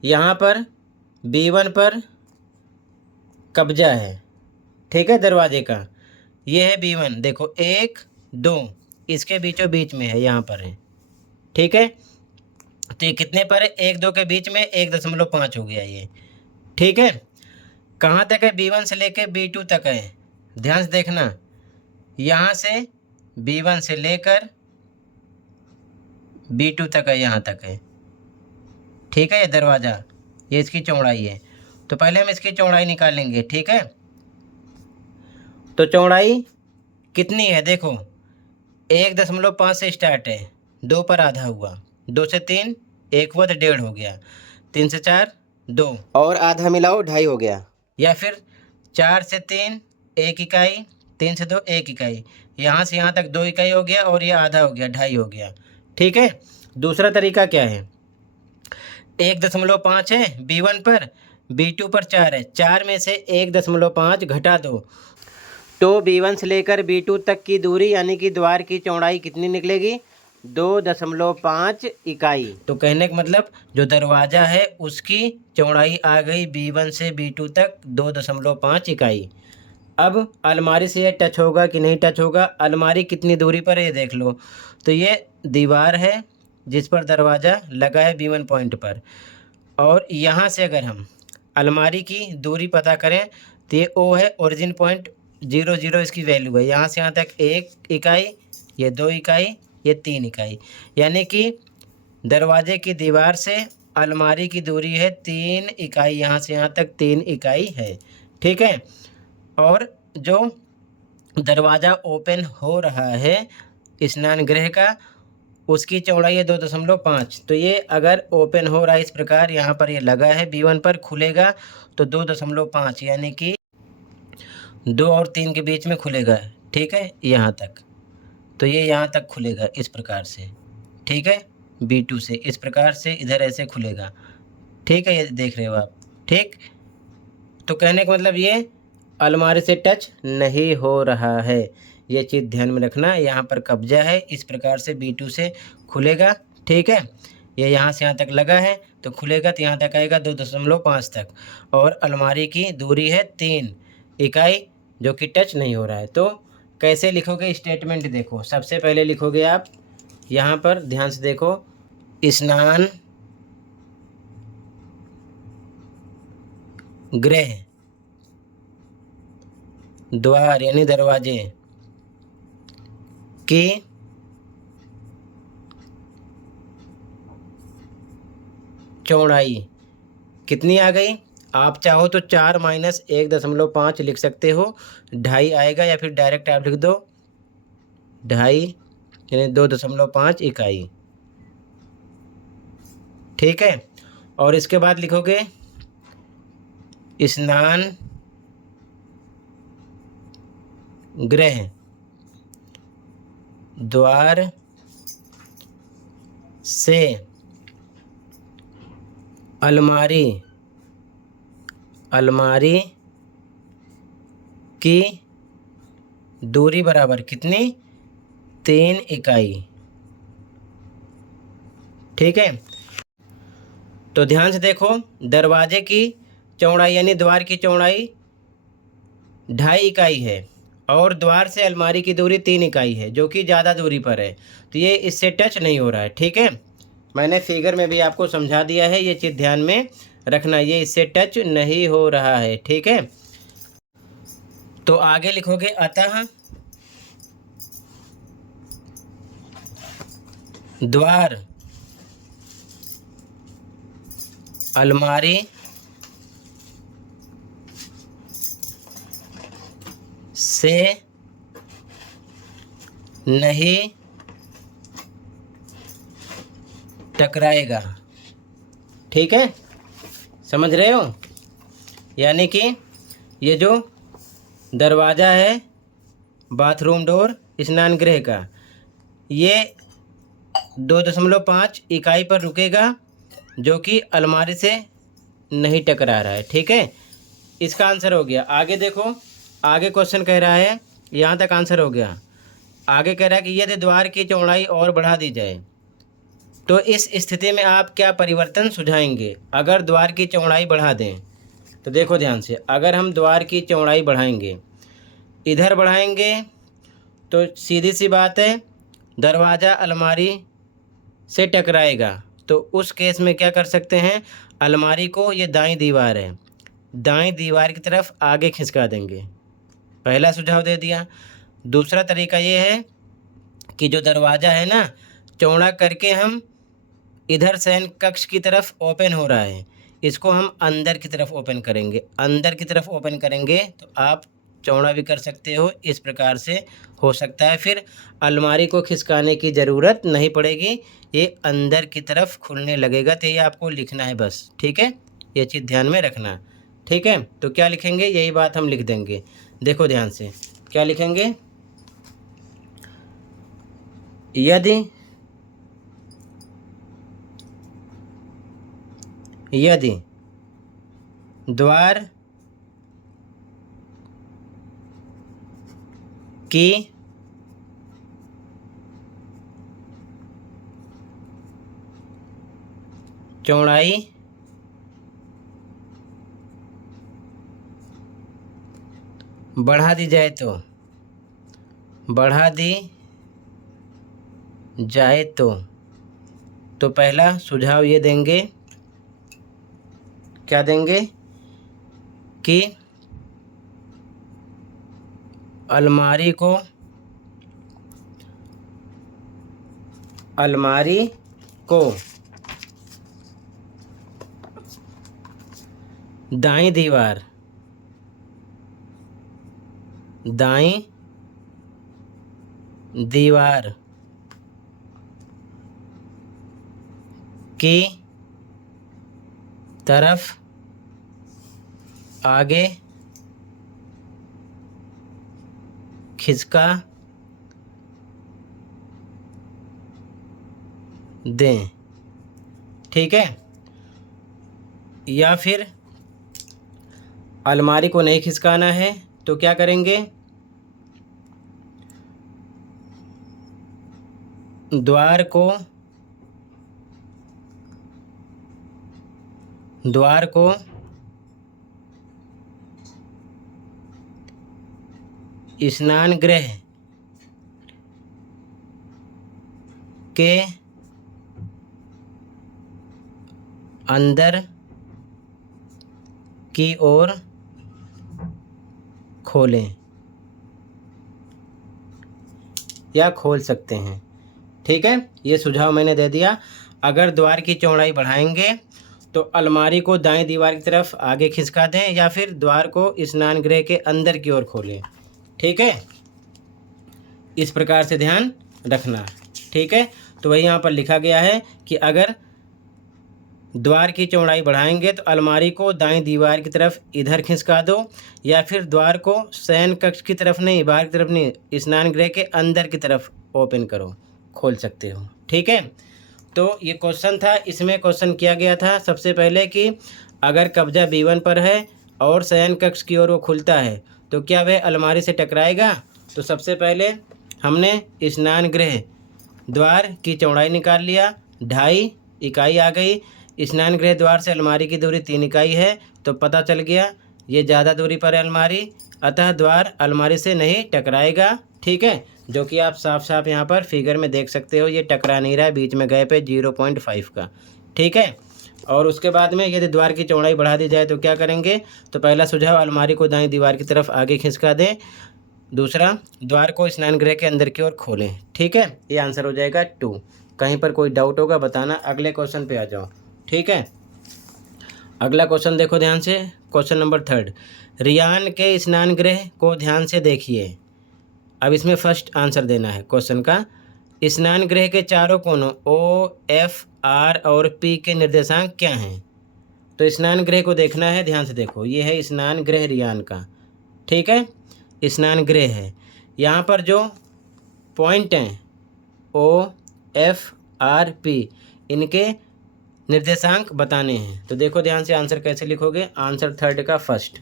यहाँ पर B1 पर कब्जा है, ठीक है, दरवाजे का, ये है B1, देखो 1 2 इसके बीचों बीच में है, यहाँ पर है। ठीक है, तो ये कितने पर है? 1 2 के बीच में 1.5 हो गया ये। ठीक है, कहाँ तक है? B1 से लेकर B2 तक है। ध्यान से देखना, यहाँ से B1 से लेकर B2 तक है, यहाँ तक है। ठीक है, ये दरवाज़ा, ये इसकी चौड़ाई है। तो पहले हम इसकी चौड़ाई निकालेंगे। ठीक है, तो चौड़ाई कितनी है? देखो 1.5 से स्टार्ट है, 2 पर आधा हुआ, 2 से 3 1 हुआ तो 1.5 हो गया, 3 से 4 2 और आधा मिलाओ 2.5 हो गया, या फिर 4 से 3 1 इकाई, 3 से 2 1 इकाई, यहाँ से यहाँ तक 2 इकाई हो गया और ये आधा हो गया, 2.5 हो गया। ठीक है, दूसरा तरीका क्या है? 1.5 है B1 पर, B2 पर 4 है, 4 में से 1.5 घटा दो, तो B1 से लेकर B2 तक की दूरी यानी कि द्वार की चौड़ाई कितनी निकलेगी? 2.5 इकाई। तो कहने का मतलब जो दरवाज़ा है उसकी चौड़ाई आ गई B1 से B2 तक 2.5 इकाई। अब अलमारी से ये टच होगा कि नहीं टच होगा? अलमारी कितनी दूरी पर है ये देख लो। तो ये दीवार है जिस पर दरवाज़ा लगा है B1 पॉइंट पर, और यहाँ से अगर हम अलमारी की दूरी पता करें तो ये O है, ओरिजिन पॉइंट 0 0 इसकी वैल्यू है। यहाँ से यहाँ तक 1 इकाई, ये 2 इकाई, ये 3 इकाई, यानी कि दरवाजे की दीवार से अलमारी की दूरी है 3 इकाई, यहाँ से यहाँ तक 3 इकाई है। ठीक है, और जो दरवाज़ा ओपन हो रहा है स्नान गृह का, उसकी चौड़ाई है 2.5। तो ये अगर ओपन हो रहा है इस प्रकार, यहाँ पर ये लगा है B1 पर, खुलेगा तो 2.5 यानी कि 2 और 3 के बीच में खुलेगा। ठीक है, यहाँ तक, तो ये यहाँ तक खुलेगा इस प्रकार से। ठीक है, B2 से इस प्रकार से इधर ऐसे खुलेगा। ठीक है, ये देख रहे हो आप। ठीक, तो कहने का मतलब ये अलमारी से टच नहीं हो रहा है, ये चीज़ ध्यान में रखना। यहाँ पर कब्जा है, इस प्रकार से B2 से खुलेगा। ठीक है, ये यहाँ से यहाँ तक लगा है तो खुलेगा तो यहाँ तक आएगा 2.5 तक, और अलमारी की दूरी है 3 इकाई जो कि टच नहीं हो रहा है। तो कैसे लिखोगे स्टेटमेंट? देखो सबसे पहले लिखोगे आप यहाँ पर, ध्यान से देखो, स्नान गृह द्वार यानी दरवाजे की चौड़ाई कितनी आ गई? आप चाहो तो 4 माइनस 1.5 लिख सकते हो, 2.5 आएगा, या फिर डायरेक्ट आप लिख दो 2.5 यानी 2.5 इकाई। ठीक है, और इसके बाद लिखोगे स्नान गृह द्वार से अलमारी की दूरी बराबर कितनी? 3 इकाई। ठीक है, तो ध्यान से देखो, दरवाजे की चौड़ाई यानी द्वार की चौड़ाई 2.5 इकाई है, और द्वार से अलमारी की दूरी 3 इकाई है जो कि ज़्यादा दूरी पर है, तो ये इससे टच नहीं हो रहा है। ठीक है, मैंने फिगर में भी आपको समझा दिया है, ये चीज़ ध्यान में रखना, ये इससे टच नहीं हो रहा है। ठीक है, तो आगे लिखोगे अतः द्वार अलमारी से नहीं टकराएगा। ठीक है, समझ रहे हो? यानी कि ये जो दरवाज़ा है बाथरूम डोर स्नान गृह का, ये 2.5 इकाई पर रुकेगा जो कि अलमारी से नहीं टकरा रहा है। ठीक है, इसका आंसर हो गया। आगे देखो, आगे क्वेश्चन कह रहा है, यहाँ तक आंसर हो गया। आगे कह रहा है कि यदि द्वार की चौड़ाई और बढ़ा दी जाए तो इस स्थिति में आप क्या परिवर्तन सुझाएंगे? अगर द्वार की चौड़ाई बढ़ा दें तो देखो ध्यान से, अगर हम द्वार की चौड़ाई बढ़ाएंगे, इधर बढ़ाएंगे तो सीधी सी बात है दरवाज़ा अलमारी से टकराएगा, तो उस केस में क्या कर सकते हैं? अलमारी को, ये दाईं दीवार है, दाएं दीवार की तरफ आगे खिसका देंगे। पहला सुझाव दे दिया। दूसरा तरीका ये है कि जो दरवाज़ा है ना, चौड़ा करके हम इधर शयन कक्ष की तरफ ओपन हो रहा है, इसको हम अंदर की तरफ ओपन करेंगे। अंदर की तरफ ओपन करेंगे तो आप चौड़ा भी कर सकते हो, इस प्रकार से हो सकता है। फिर अलमारी को खिसकाने की ज़रूरत नहीं पड़ेगी, ये अंदर की तरफ खुलने लगेगा। तो ये आपको लिखना है बस, ठीक है, ये चीज़ ध्यान में रखना, ठीक है। तो क्या लिखेंगे, यही बात हम लिख देंगे। देखो ध्यान से क्या लिखेंगे, यदि द्वार की चौड़ाई बढ़ा दी जाए तो पहला सुझाव ये देंगे, क्या देंगे कि अलमारी को दाईं दीवार की तरफ आगे खिसका दें, ठीक है। या फिर अलमारी को नहीं खिसकाना है तो क्या करेंगे, द्वार को स्नान गृह के अंदर की ओर खोलें या खोल सकते हैं, ठीक है। ये सुझाव मैंने दे दिया। अगर द्वार की चौड़ाई बढ़ाएंगे तो अलमारी को दाएं दीवार की तरफ आगे खिसका दें या फिर द्वार को स्नान गृह के अंदर की ओर खोलें, ठीक है। इस प्रकार से ध्यान रखना, ठीक है। तो वही यहाँ पर लिखा गया है कि अगर द्वार की चौड़ाई बढ़ाएंगे तो अलमारी को दाईं दीवार की तरफ इधर खिसका दो या फिर द्वार को शयन कक्ष की तरफ नहीं, बाहर की तरफ नहीं, स्नान गृह के अंदर की तरफ ओपन करो, खोल सकते हो, ठीक है। तो ये क्वेश्चन था, इसमें क्वेश्चन किया गया था सबसे पहले कि अगर कब्जा B1 पर है और शयन कक्ष की ओर वो खुलता है तो क्या वह अलमारी से टकराएगा। तो सबसे पहले हमने स्नान गृह द्वार की चौड़ाई निकाल लिया, 2.5 इकाई आ गई। स्नान गृह द्वार से अलमारी की दूरी 3 इकाई है, तो पता चल गया ये ज़्यादा दूरी पर है अलमारी, अतः द्वार अलमारी से नहीं टकराएगा, ठीक है। जो कि आप साफ साफ यहाँ पर फिगर में देख सकते हो, ये टकरा नहीं रहा है, बीच में गैप है 0.5 का, ठीक है। और उसके बाद में यदि द्वार की चौड़ाई बढ़ा दी जाए तो क्या करेंगे, तो पहला सुझाव अलमारी को दाईं दीवार की तरफ आगे खिसका दें, दूसरा द्वार को स्नान गृह के अंदर की ओर खोलें, ठीक है। ये आंसर हो जाएगा 2। कहीं पर कोई डाउट होगा बताना। अगले क्वेश्चन पे आ जाओ, ठीक है। अगला क्वेश्चन देखो ध्यान से, क्वेश्चन नंबर 3। रियान के स्नान गृह को ध्यान से देखिए। अब इसमें फर्स्ट आंसर देना है क्वेश्चन का। स्नान गृह के चारों कोनों O, F, R और P के निर्देशांक क्या हैं। तो स्नान गृह को देखना है, ध्यान से देखो, ये है स्नान गृह रियान का, ठीक है, स्नान गृह है। यहाँ पर जो पॉइंट हैं O, F, R, P, इनके निर्देशांक बताने हैं। तो देखो ध्यान से आंसर कैसे लिखोगे, आंसर 3 का फर्स्ट,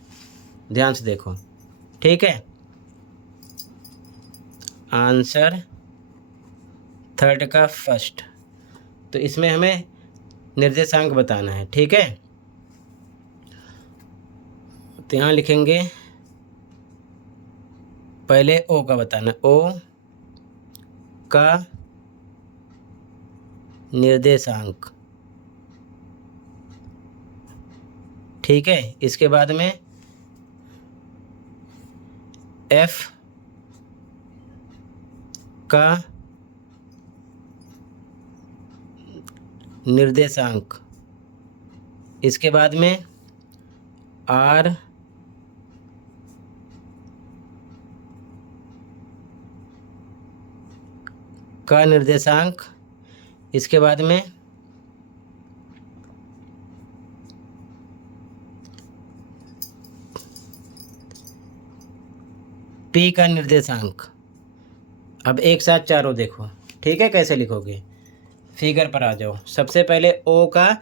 ध्यान से देखो, ठीक है। आंसर 3 का फर्स्ट, तो इसमें हमें निर्देशांक बताना है, ठीक है। तो यहाँ लिखेंगे, पहले O का बताना, O का निर्देशांक, ठीक है। इसके बाद में एफ का निर्देशांक, इसके बाद में आर का निर्देशांक, इसके बाद में पी का निर्देशांक। अब एक साथ चारों देखो, ठीक है, कैसे लिखोगे, फिगर पर आ जाओ। सबसे पहले ओ का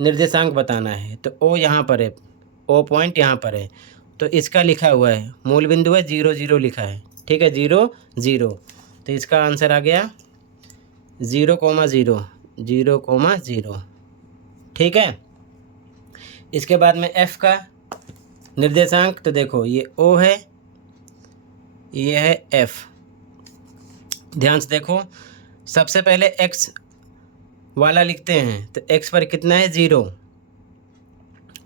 निर्देशांक बताना है, तो ओ यहाँ पर है, ओ पॉइंट यहाँ पर है, तो इसका लिखा हुआ है, मूल बिंदु है 0 0 लिखा है, ठीक है, 0 0, तो इसका आंसर आ गया 0,0 0,0, ठीक है। इसके बाद में एफ का निर्देशांक, तो देखो ये ओ है, ये है एफ। ध्यान से देखो, सबसे पहले एक्स वाला लिखते हैं, तो एक्स पर कितना है 0,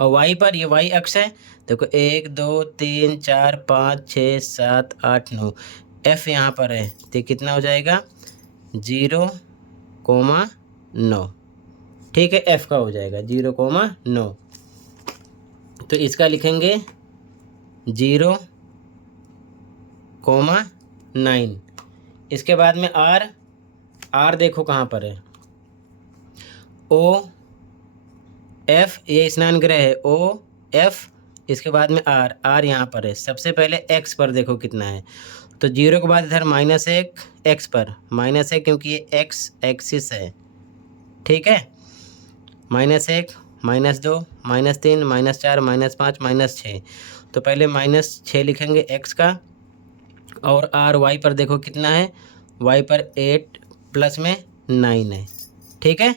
और वाई पर, ये वाई अक्ष है, देखो 1 2 3 4 5 6 7 8 9, एफ यहाँ पर है, तो कितना हो जाएगा 0,9, ठीक है, एफ का हो जाएगा 0,9, तो इसका लिखेंगे 0,9। इसके बाद में आर, आर देखो कहाँ पर है, ओ एफ, ये स्नान ग्रह है, ओ एफ, इसके बाद में आर, आर यहाँ पर है। सबसे पहले एक्स पर देखो कितना है, तो 0 के बाद इधर -1 एक्स पर, -1 क्योंकि ये एक्स एक्सिस है, ठीक है, -1 -2 -3 -4 -5 -6, तो पहले -6 लिखेंगे एक्स का, और आर वाई पर देखो कितना है, वाई पर 8 प्लस में 9 है, ठीक है,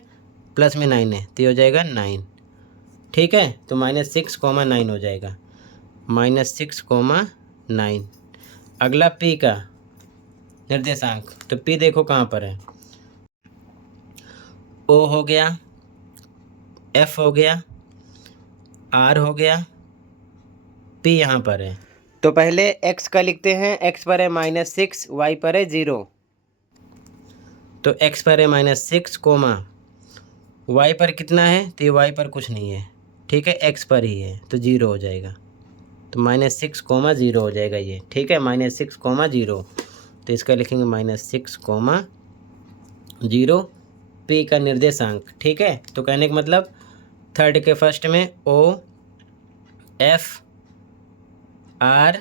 प्लस में 9 है, तो ये हो जाएगा 9, ठीक है, तो -6,9 हो जाएगा, -6,9। अगला पी का निर्देशांक, तो पी देखो कहाँ पर है, ओ हो गया, एफ हो गया, आर हो गया, पी यहाँ पर है। तो पहले एक्स का लिखते हैं, एक्स पर है -6, वाई पर है 0, तो एक्स पर है -6, वाई पर कितना है, तो ये वाई पर कुछ नहीं है, ठीक है, एक्स पर ही है, तो 0 हो जाएगा, तो -6,0 हो जाएगा ये, ठीक है, -6,0, तो इसका लिखेंगे -6,0, पी का निर्देशांक, ठीक है। तो कहने का मतलब थर्ड के फर्स्ट में ओ एफ आर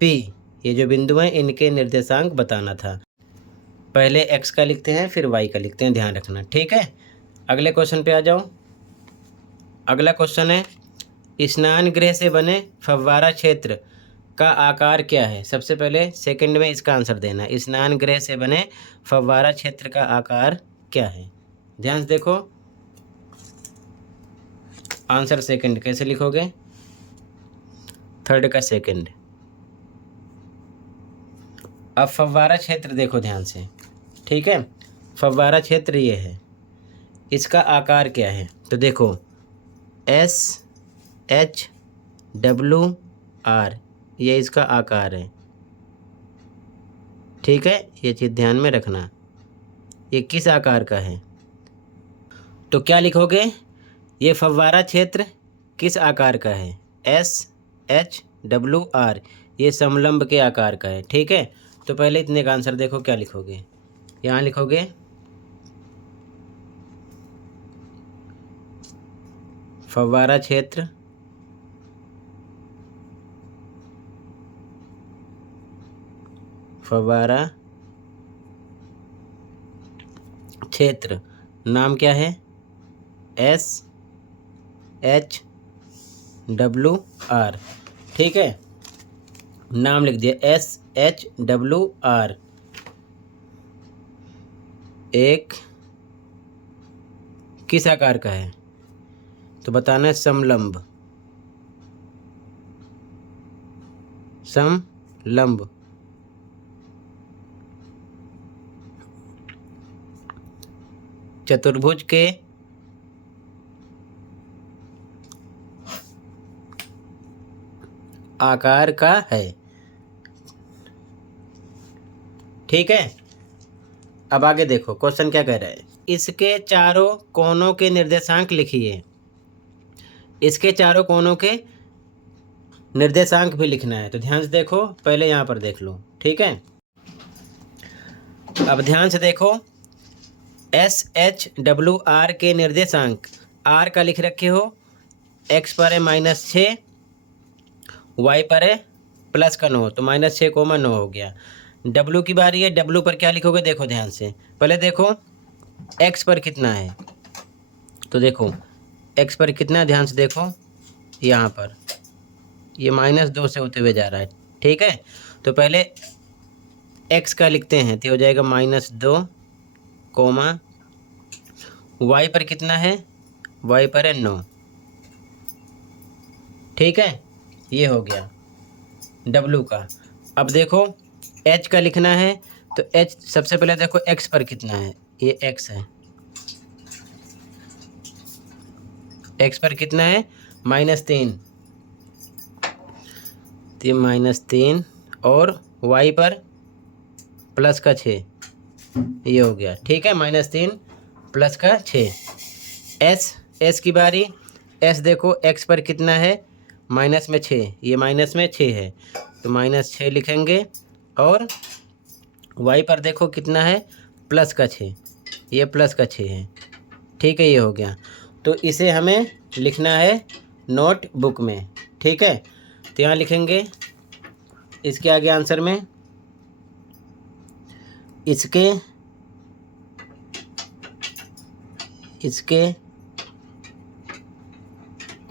पी, ये जो बिंदु हैं इनके निर्देशांक बताना था। पहले एक्स का लिखते हैं, फिर वाई का लिखते हैं, ध्यान रखना, ठीक है। अगले क्वेश्चन पे आ जाओ। अगला क्वेश्चन है, स्नान गृह से बने फव्वारा क्षेत्र का आकार क्या है। सबसे पहले सेकंड में इसका आंसर देना है, स्नान गृह से बने फव्वारा क्षेत्र का आकार क्या है। ध्यान से देखो, आंसर सेकंड कैसे लिखोगे, थर्ड का सेकंड। अब फव्वारा क्षेत्र देखो ध्यान से, ठीक है, फव्वारा क्षेत्र ये है, इसका आकार क्या है, तो देखो SHWR, ये इसका आकार है, ठीक है, ये चीज़ ध्यान में रखना, ये किस आकार का है, तो क्या लिखोगे, ये फव्वारा क्षेत्र किस आकार का है, SHWR, ये समलंब के आकार का है, ठीक है। तो पहले इतने का आंसर देखो, क्या लिखोगे, यहाँ लिखोगे फव्वारा क्षेत्र फव्वारा क्षेत्र, नाम क्या है, SHWR, ठीक है, नाम लिख दिया SHWR, एक किस आकार का है, तो बताना है समलंब, समलंब, चतुर्भुज के आकार का है। ठीक है, अब आगे देखो क्वेश्चन क्या कह रहा है। इसके चारों कोनों के निर्देशांक लिखिए। इसके चारों कोनों के निर्देशांक भी लिखना है। तो ध्यान से देखो, पहले यहाँ पर देख लो। ठीक है, अब ध्यान से देखो, SHWR के निर्देशांक R का लिख रखे हो, X पर है -6, Y पर है +9, तो -6,9 हो गया। W की बारी है, W पर क्या लिखोगे देखो ध्यान से। पहले देखो X पर कितना है, तो देखो X पर कितना है, ध्यान से देखो, यहाँ पर ये -2 से होते हुए जा रहा है। ठीक है, तो पहले X का लिखते हैं, तो हो जाएगा -2, Y पर कितना है, Y पर है 9। ठीक है, ये हो गया W का। अब देखो H का लिखना है, तो H सबसे पहले देखो X पर कितना है, ये X है, X पर कितना है -3, तो ये -3, और Y पर +6, ये हो गया। ठीक है, -3 +6। S की बारी। S देखो X पर कितना है, -6, ये -6 है, तो -6 लिखेंगे, और Y पर देखो कितना है, +6, ये +6 है। ठीक है, ये हो गया। तो इसे हमें लिखना है नोटबुक में। ठीक है, तो यहाँ लिखेंगे इसके आगे आंसर में, इसके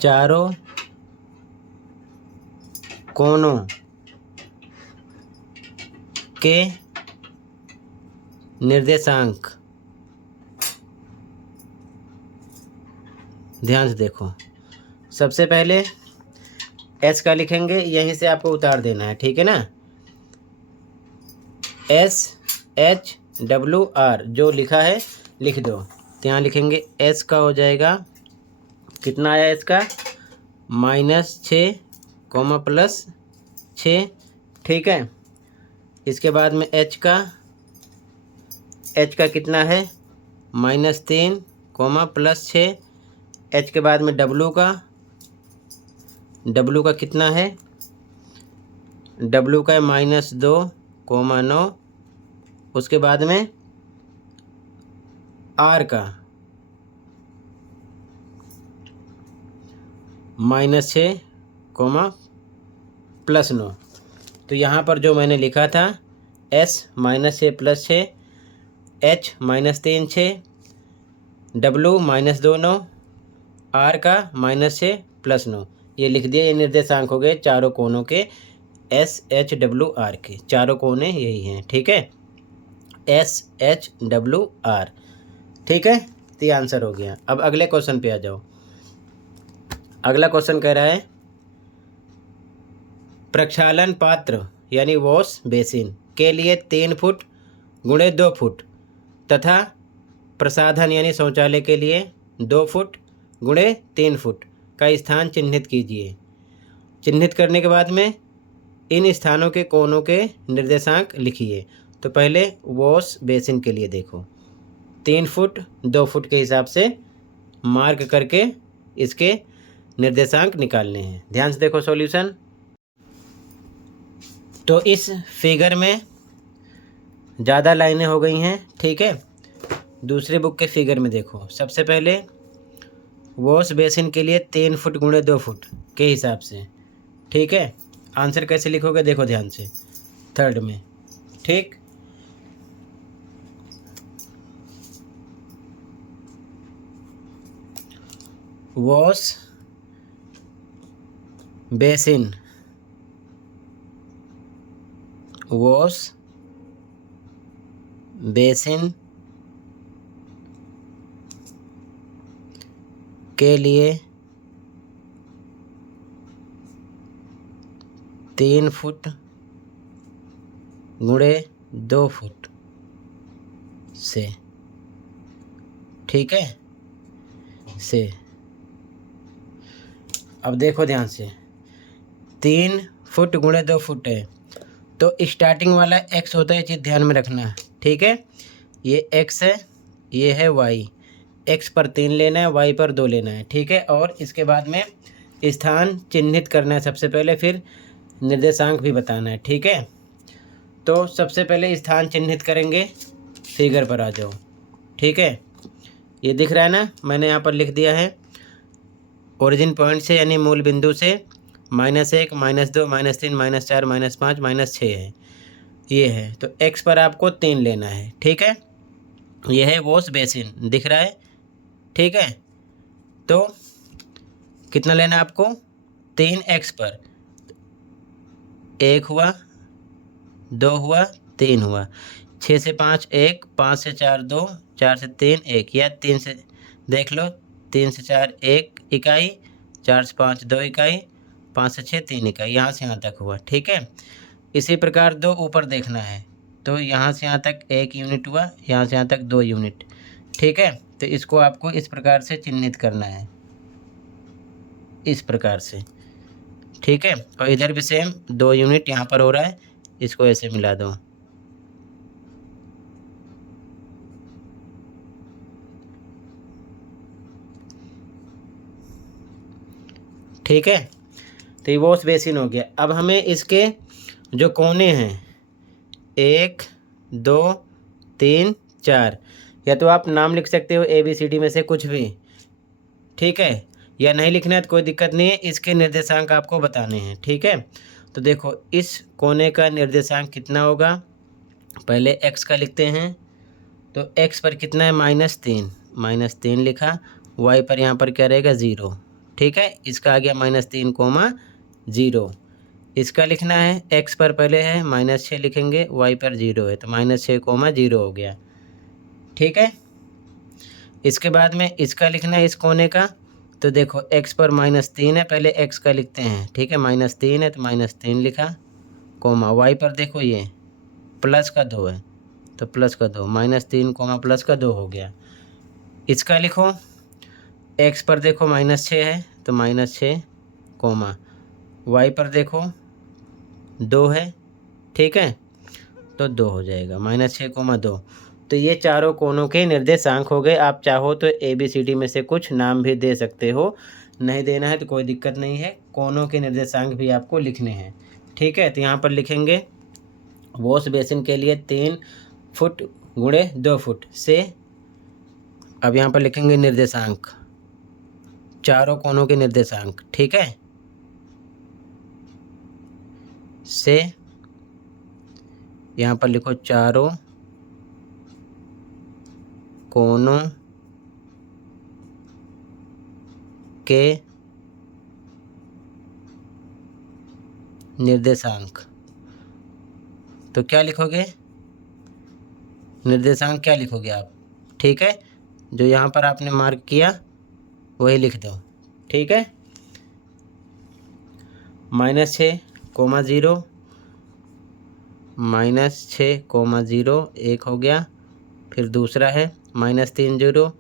चारों कोनों के निर्देशांक, ध्यान से देखो, सबसे पहले S का लिखेंगे, यहीं से आपको उतार देना है। ठीक है ना, SHWR जो लिखा है लिख दो। तो यहाँ लिखेंगे S का हो जाएगा, कितना आया इसका, -6, +6। ठीक है, इसके बाद में H का कितना है, -3, +6। H के बाद में W का कितना है, W का है -2, 9। उसके बाद में R का -6, +9। तो यहाँ पर जो मैंने लिखा था, S -6 +6, H -3 6, W -2 9, R का -6 +9, ये लिख दिया। ये निर्देशांक हो गए चारों कोनों के, SHWR के चारों कोने यही हैं। ठीक है, SHWR। ठीक है, तो ये आंसर हो गया। अब अगले क्वेश्चन पे आ जाओ। अगला क्वेश्चन कह रहा है, प्रक्षालन पात्र यानी वॉश बेसिन के लिए 3 फुट × 2 फुट तथा प्रसाधन यानी शौचालय के लिए 2 फुट × 3 फुट का स्थान चिन्हित कीजिए। चिन्हित करने के बाद में इन स्थानों के कोनों के निर्देशांक लिखिए। तो पहले वॉश बेसिन के लिए देखो, 3 फुट 2 फुट के हिसाब से मार्क करके इसके निर्देशांक निकालने हैं। ध्यान से देखो सॉल्यूशन। तो इस फिगर में ज़्यादा लाइनें हो गई हैं। ठीक है, दूसरे बुक के फिगर में देखो, सबसे पहले वॉश बेसिन के लिए 3 फुट × 2 फुट के हिसाब से। ठीक है, आंसर कैसे लिखोगे देखो ध्यान से, थर्ड में। ठीक, वॉश बेसिन, वॉश बेसिन के लिए 3 फुट × 2 फुट से। ठीक है, से अब देखो ध्यान से, 3 फुट गुणे 2 फुट है, तो स्टार्टिंग वाला x होता है, ये चीज़ ध्यान में रखना, ठीक है। ये x है, ये है y, x पर 3 लेना है, y पर 2 लेना है, ठीक है। और इसके बाद में स्थान चिन्हित करना है सबसे पहले, फिर निर्देशांक भी बताना है, ठीक है। तो सबसे पहले स्थान चिन्हित करेंगे, फिगर पर आ जाओ, ठीक है। ये दिख रहा है ना, मैंने यहाँ पर लिख दिया है ओरिजिन पॉइंट से यानी मूल बिंदु से -1, -2, -3, -4, -5, -6 है, ये है। तो x पर आपको 3 लेना है, ठीक है। ये है वॉश बेसिन, दिख रहा है, ठीक है। तो कितना लेना है आपको, 3x पर, 1 हुआ, 2 हुआ, 3 हुआ, 6 से 5 1, 5 से 4 2, 4 से 3 1, या 3 से देख लो, 3 से 4 1 इकाई, 4 से 5 2 इकाई, 5 से 6 3 इकाई, यहाँ से यहाँ तक हुआ, ठीक है। इसी प्रकार 2 ऊपर देखना है, तो यहाँ से यहाँ तक 1 यूनिट हुआ, यहाँ से यहाँ तक 2 यूनिट, ठीक है। तो इसको आपको इस प्रकार से चिन्हित करना है, इस प्रकार से, ठीक है। और इधर भी सेम 2 यूनिट यहाँ पर हो रहा है, इसको ऐसे मिला दो, ठीक है। तो ये वॉश बेसिन हो गया। अब हमें इसके जो कोने हैं 1 2 3 4, या तो आप नाम लिख सकते हो ABCD में से कुछ भी, ठीक है, या नहीं लिखना है तो कोई दिक्कत नहीं है, इसके निर्देशांक आपको बताने हैं, ठीक है। तो देखो इस कोने का निर्देशांक कितना होगा, पहले x का लिखते हैं, तो x पर कितना है, -3, -3 लिखा, y पर यहाँ पर क्या रहेगा 0, ठीक है। इसका आ गया -3, 0। इसका लिखना है, x पर पहले है -6 लिखेंगे, y पर 0 है, तो -6, 0 हो गया, ठीक है। इसके बाद में इसका लिखना है इस कोने का, तो देखो x पर -3 है, पहले x का लिखते हैं, ठीक है, -3 है तो -3 लिखा, कोमा, y पर देखो ये प्लस का 2 है, तो प्लस का 2, -3, प्लस का 2 हो गया। इसका लिखो, x पर देखो -6 है, तो -6, कोमा, y पर देखो 2 है, ठीक है, तो 2 हो जाएगा, -6, 2। तो ये चारों कोनों के निर्देशांक हो गए। आप चाहो तो ABCD में से कुछ नाम भी दे सकते हो, नहीं देना है तो कोई दिक्कत नहीं है, कोनों के निर्देशांक भी आपको लिखने हैं, ठीक है। तो यहाँ पर लिखेंगे वॉश बेसिन के लिए 3 फुट गुणे 2 फुट से, अब यहाँ पर लिखेंगे निर्देशांक, चारों कोनों के निर्देशांक, ठीक है, से यहाँ पर लिखो चारों कोनों के निर्देशांक। तो क्या लिखोगे, निर्देशांक क्या लिखोगे आप, ठीक है, जो यहाँ पर आपने मार्क किया वही लिख दो, ठीक है। -6, 0, -6, 0 एक हो गया, फिर दूसरा है -3 0,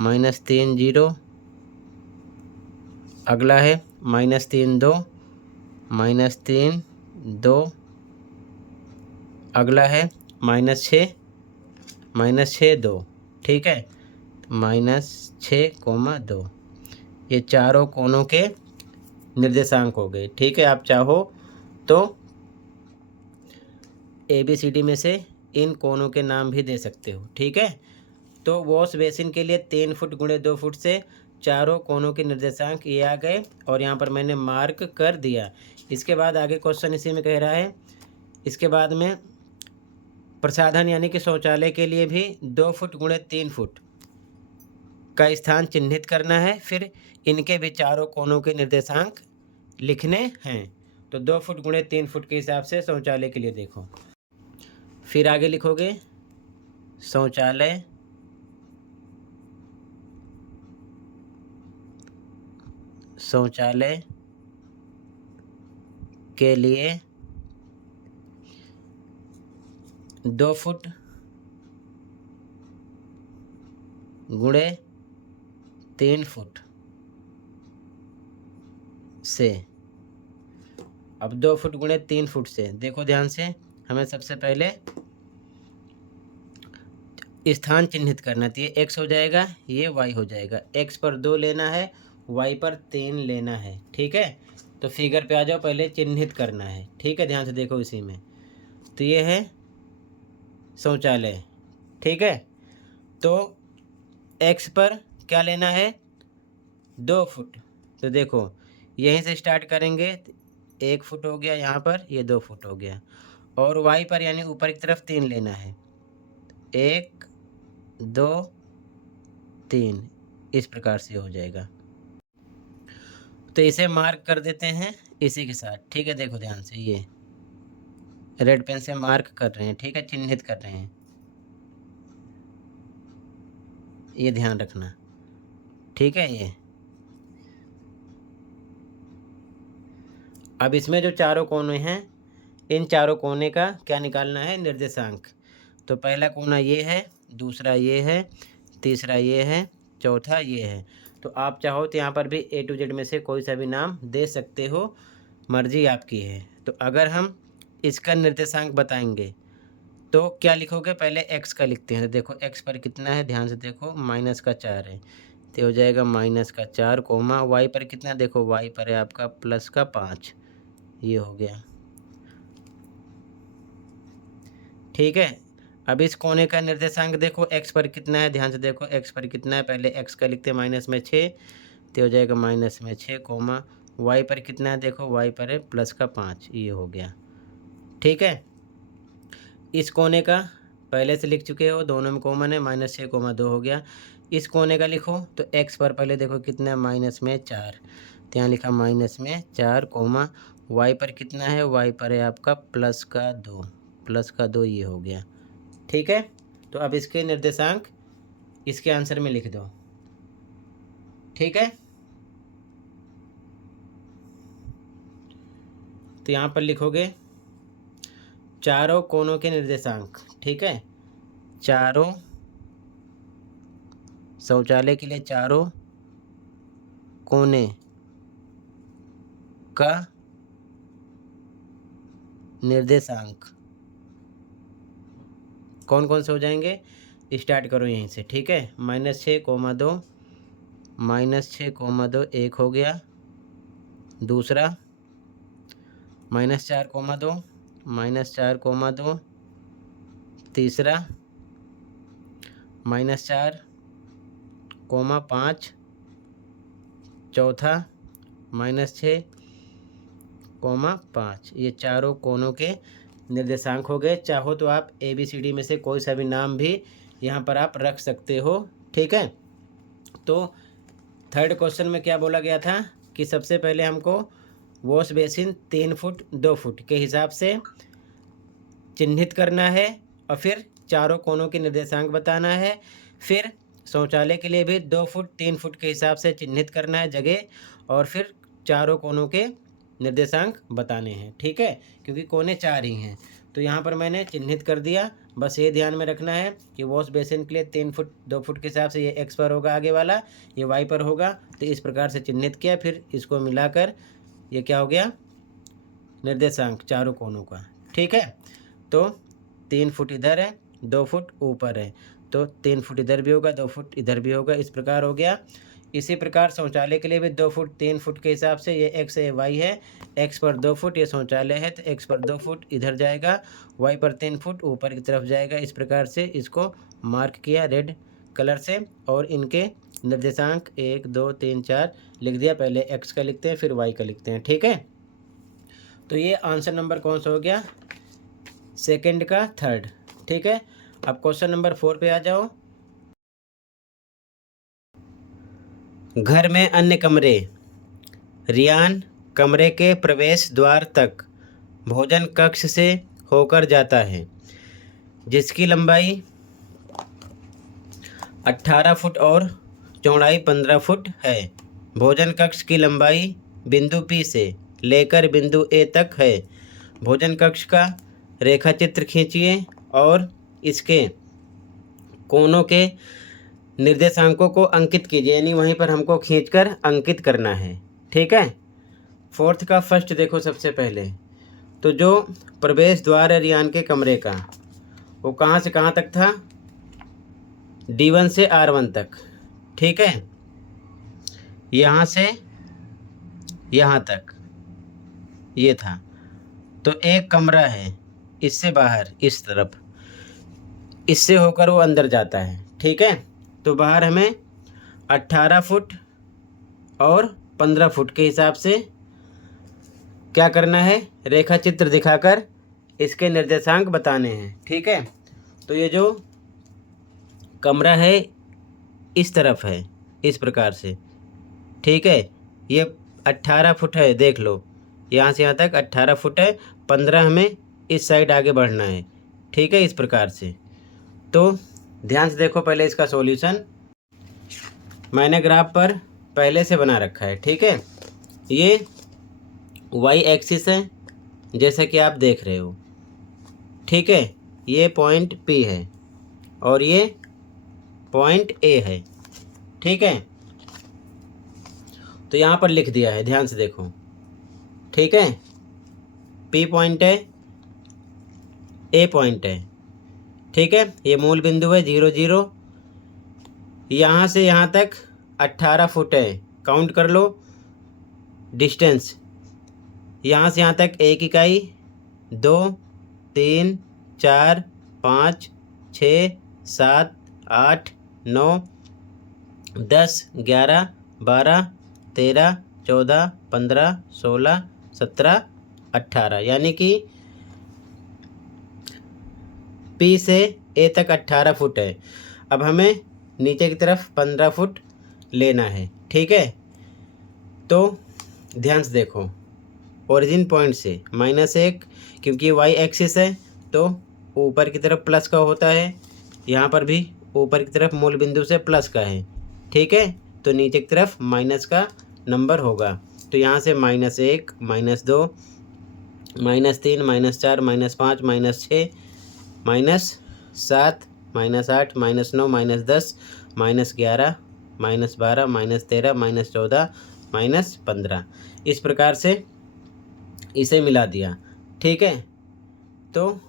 -3 0, अगला है -3 2, -3 2, अगला है -6, -6 2, ठीक है, -6, 2, ये चारों कोनों के निर्देशांक हो गए, ठीक है। आप चाहो तो ABCD में से इन कोनों के नाम भी दे सकते हो, ठीक है। तो वॉश बेसिन के लिए 3 फुट गुणे 2 फुट से चारों कोनों के निर्देशांक ये आ गए, और यहाँ पर मैंने मार्क कर दिया। इसके बाद आगे क्वेश्चन इसी में कह रहा है, इसके बाद में प्रसाधन यानी कि शौचालय के लिए भी 2 फुट गुणे 3 फुट का स्थान चिन्हित करना है, फिर इनके भी चारों कोनों के निर्देशांक लिखने हैं। तो 2 फुट गुणे 3 फुट के हिसाब से शौचालय के लिए देखो, फिर आगे लिखोगे शौचालय के लिए 2 फुट गुणे 3 फुट से अब 2 फुट गुणे 3 फुट से, देखो ध्यान से, हमें सबसे पहले स्थान चिन्हित करना चाहिए। x हो जाएगा, ये y हो जाएगा। x पर 2 लेना है, y पर 3 लेना है। ठीक है, तो फिगर पे आ जाओ, पहले चिन्हित करना है। ठीक है, ध्यान से देखो इसी में। तो ये है शौचालय। ठीक है, तो x पर क्या लेना है, 2 फुट। तो देखो यहीं से स्टार्ट करेंगे, 1 फुट हो गया यहाँ पर, ये 2 फुट हो गया। और y पर यानी ऊपर की तरफ 3 लेना है, 1 2 3, इस प्रकार से हो जाएगा। तो इसे मार्क कर देते हैं इसी के साथ। ठीक है, देखो ध्यान से, ये रेड पेन से मार्क कर रहे हैं। ठीक है, चिन्हित कर रहे हैं, ये ध्यान रखना। ठीक है, ये अब इसमें जो चारों कोने हैं, इन चारों कोने का क्या निकालना है, निर्देशांक। तो पहला कोना ये है, दूसरा ये है, तीसरा ये है, चौथा ये है। तो आप चाहो तो यहाँ पर भी A to Z में से कोई सा भी नाम दे सकते हो, मर्जी आपकी है। तो अगर हम इसका निर्देशांक बताएंगे तो क्या लिखोगे, पहले x का लिखते हैं। तो देखो x पर कितना है, ध्यान से देखो, -4 है, तो हो जाएगा -4, कोमा y पर कितना, देखो y पर है आपका +5, ये हो गया। ठीक है, अब इस कोने का निर्देशांक देखो, x पर कितना है, ध्यान से देखो x पर कितना है, पहले x का लिखते हैं -6, तो हो जाएगा -6, कोमा y पर कितना है, देखो y पर है +5, ये हो गया। ठीक है, इस कोने का पहले से लिख चुके हो, दोनों में कॉमन है, -6, 2 हो गया। इस कोने का लिखो, तो x पर पहले देखो कितना है, -4, तो यहाँ लिखा -4, कोमा y पर कितना है, y पर है आपका +2, ये हो गया। ठीक है, तो अब इसके निर्देशांक इसके आंसर में लिख दो। ठीक है, तो यहाँ पर लिखोगे चारों कोनों के निर्देशांक। ठीक है, चारों शौचालय के लिए चारों कोने का निर्देशांक कौन कौन से हो जाएंगे, स्टार्ट करो यहीं से। ठीक है, -6, 2, -6, 2 एक हो गया, दूसरा -4, 2, -4, 2, तीसरा -4, 5, चौथा -6, 5, ये चारों कोनों के निर्देशांक हो गए। चाहो तो आप ABCD में से कोई सा भी नाम भी यहाँ पर आप रख सकते हो। ठीक है, तो थर्ड क्वेश्चन में क्या बोला गया था कि सबसे पहले हमको वॉश बेसिन 3 फुट 2 फुट के हिसाब से चिन्हित करना है, और फिर चारों कोनों के निर्देशांक बताना है। फिर शौचालय के लिए भी 2 फुट 3 फुट के हिसाब से चिन्हित करना है जगह, और फिर चारों कोनों के निर्देशांक बताने हैं। ठीक है, क्योंकि कोने 4 ही हैं, तो यहाँ पर मैंने चिन्हित कर दिया। बस ये ध्यान में रखना है कि वॉश बेसिन के लिए 3 फुट 2 फुट के हिसाब से ये x पर होगा, आगे वाला ये y पर होगा, तो इस प्रकार से चिन्हित किया। फिर इसको मिलाकर ये क्या हो गया, निर्देशांक चारों कोनों का। ठीक है, तो 3 फुट इधर है, 2 फुट ऊपर है, तो 3 फुट इधर भी होगा, 2 फुट इधर भी होगा, इस प्रकार हो गया। इसी प्रकार शौचालय के लिए भी 2 फुट 3 फुट के हिसाब से ये x है, ये y है। x पर 2 फुट, ये शौचालय है, तो x पर 2 फुट इधर जाएगा, y पर 3 फुट ऊपर की तरफ जाएगा। इस प्रकार से इसको मार्क किया रेड कलर से, और इनके निर्देशांक 1 2 3 4 लिख दिया। पहले x का लिखते हैं, फिर y का लिखते हैं। ठीक है, तो ये आंसर नंबर कौन सा हो गया, सेकंड का थर्ड। ठीक है, अब क्वेश्चन नंबर 4 पे आ जाओ। घर में अन्य कमरे, रियान कमरे के प्रवेश द्वार तक भोजन कक्ष से होकर जाता है, जिसकी लंबाई 18 फुट और चौड़ाई 15 फुट है। भोजन कक्ष की लंबाई बिंदु P से लेकर बिंदु A तक है। भोजन कक्ष का रेखा चित्र खींचिए और इसके कोनों के निर्देशांकों को अंकित कीजिए, यानी वहीं पर हमको खींचकर अंकित करना है। ठीक है, फोर्थ का फर्स्ट देखो सबसे पहले, तो जो प्रवेश द्वार है रियान के कमरे का, वो कहाँ से कहाँ तक था, D1 से R1 तक, ठीक है। यहाँ से यहाँ तक ये था। तो एक कमरा है इससे बाहर इस तरफ, इससे होकर वो अंदर जाता है, ठीक है। तो बाहर हमें 18 फुट और 15 फुट के हिसाब से क्या करना है, रेखा चित्र दिखाकर इसके निर्देशांक बताने हैं, ठीक है। तो ये जो कमरा है इस तरफ है इस प्रकार से, ठीक है। ये 18 फुट है, देख लो यहाँ से यहाँ तक 18 फुट है, 15 हमें इस साइड आगे बढ़ना है, ठीक है, इस प्रकार से। तो ध्यान से देखो पहले इसका सॉल्यूशन मैंने ग्राफ पर पहले से बना रखा है, ठीक है। ये वाई एक्सिस है जैसा कि आप देख रहे हो, ठीक है। ये पॉइंट P है और ये पॉइंट A है, ठीक है। तो यहाँ पर लिख दिया है, ध्यान से देखो, ठीक है। P पॉइंट है, A पॉइंट है, ठीक है। ये मूल बिंदु है 0 0। यहाँ से यहाँ तक 18 फुट है, काउंट कर लो डिस्टेंस। यहाँ से यहाँ तक 1 इकाई, 2 3 4 5 6 7 8 9 10 11 12 13 14 15 16 17 18, यानी कि P से A तक 18 फुट है। अब हमें नीचे की तरफ 15 फुट लेना है, ठीक है। तो ध्यान से देखो, ओरिजिन पॉइंट से -1, क्योंकि वाई एक्सिस है तो ऊपर की तरफ प्लस का होता है, यहाँ पर भी ऊपर की तरफ मूल बिंदु से प्लस का है, ठीक है। तो नीचे की तरफ माइनस का नंबर होगा। तो यहाँ से -1 -2 -3 -4 -5 -6 -7 -8 -9 -10 -11 -12 -13 -14 -15, इस प्रकार से इसे मिला दिया, ठीक है। तो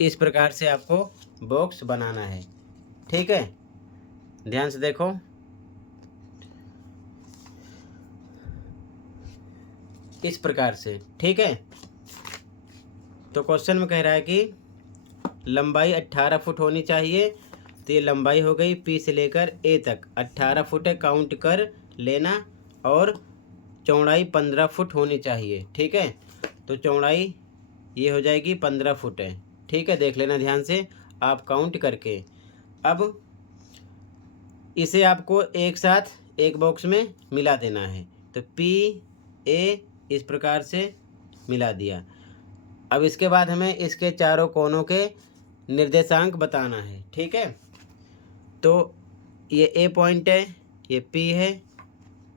इस प्रकार से आपको बॉक्स बनाना है, ठीक है। ध्यान से देखो, इस प्रकार से, ठीक है। तो क्वेश्चन में कह रहा है कि लंबाई 18 फुट होनी चाहिए। तो ये लंबाई हो गई P से लेकर A तक 18 फुट है, काउंट कर लेना। और चौड़ाई 15 फुट होनी चाहिए, ठीक है। तो चौड़ाई ये हो जाएगी 15 फुट है, ठीक है। देख लेना ध्यान से आप काउंट करके। अब इसे आपको एक साथ एक बॉक्स में मिला देना है। तो P A इस प्रकार से मिला दिया। अब इसके बाद हमें इसके चारों कोनों के निर्देशांक बताना है, ठीक है। तो ये A पॉइंट है, ये P है,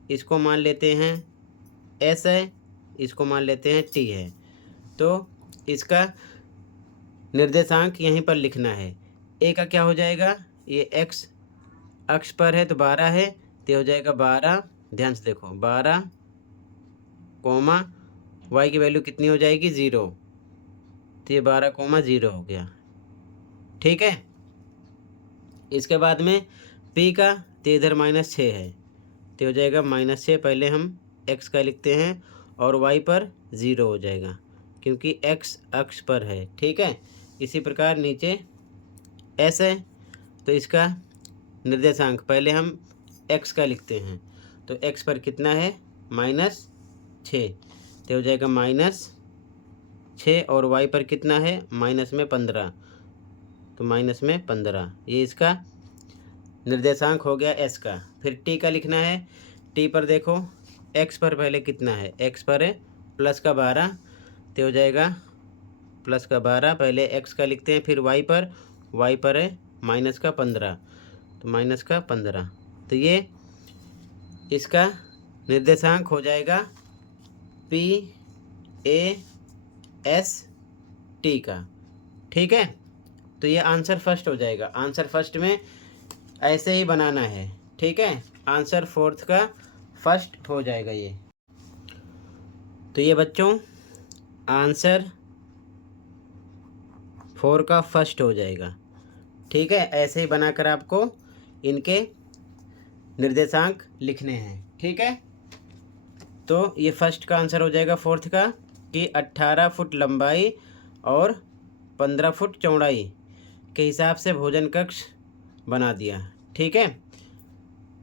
इसको मान लेते हैं S है, इसको मान लेते हैं T है। तो इसका निर्देशांक यहीं पर लिखना है। A का क्या हो जाएगा, ये X अक्ष पर है तो 12 है, तो हो जाएगा 12। ध्यान से देखो 12 कोमा Y की वैल्यू कितनी हो जाएगी 0, तो ये 12,0 हो गया, ठीक है। इसके बाद में P का तो इधर -6 है, तो हो जाएगा -6। पहले हम X का लिखते हैं और Y पर 0 हो जाएगा क्योंकि X अक्ष पर है, ठीक है। इसी प्रकार नीचे S है, तो इसका निर्देशांक पहले हम X का लिखते हैं। तो X पर कितना है -6, तो हो जाएगा -6। और Y पर कितना है -15, तो -15, ये इसका निर्देशांक हो गया S का। फिर T का लिखना है। T पर देखो X पर पहले कितना है, X पर है +12, तो हो जाएगा +12। पहले X का लिखते हैं, फिर Y पर है -15, तो -15। तो ये इसका निर्देशांक हो जाएगा P A S T का, ठीक है। तो ये आंसर फर्स्ट हो जाएगा। आंसर फर्स्ट में ऐसे ही बनाना है, ठीक है। आंसर फोर्थ का फर्स्ट हो जाएगा ये। तो ये बच्चों आंसर 4 का फर्स्ट हो जाएगा। ठीक है, ऐसे ही बनाकर आपको इनके निर्देशांक लिखने हैं। ठीक है, तो ये फर्स्ट का आंसर हो जाएगा फोर्थ का कि 18 फुट लंबाई और 15 फुट चौड़ाई के हिसाब से भोजन कक्ष बना दिया। ठीक है,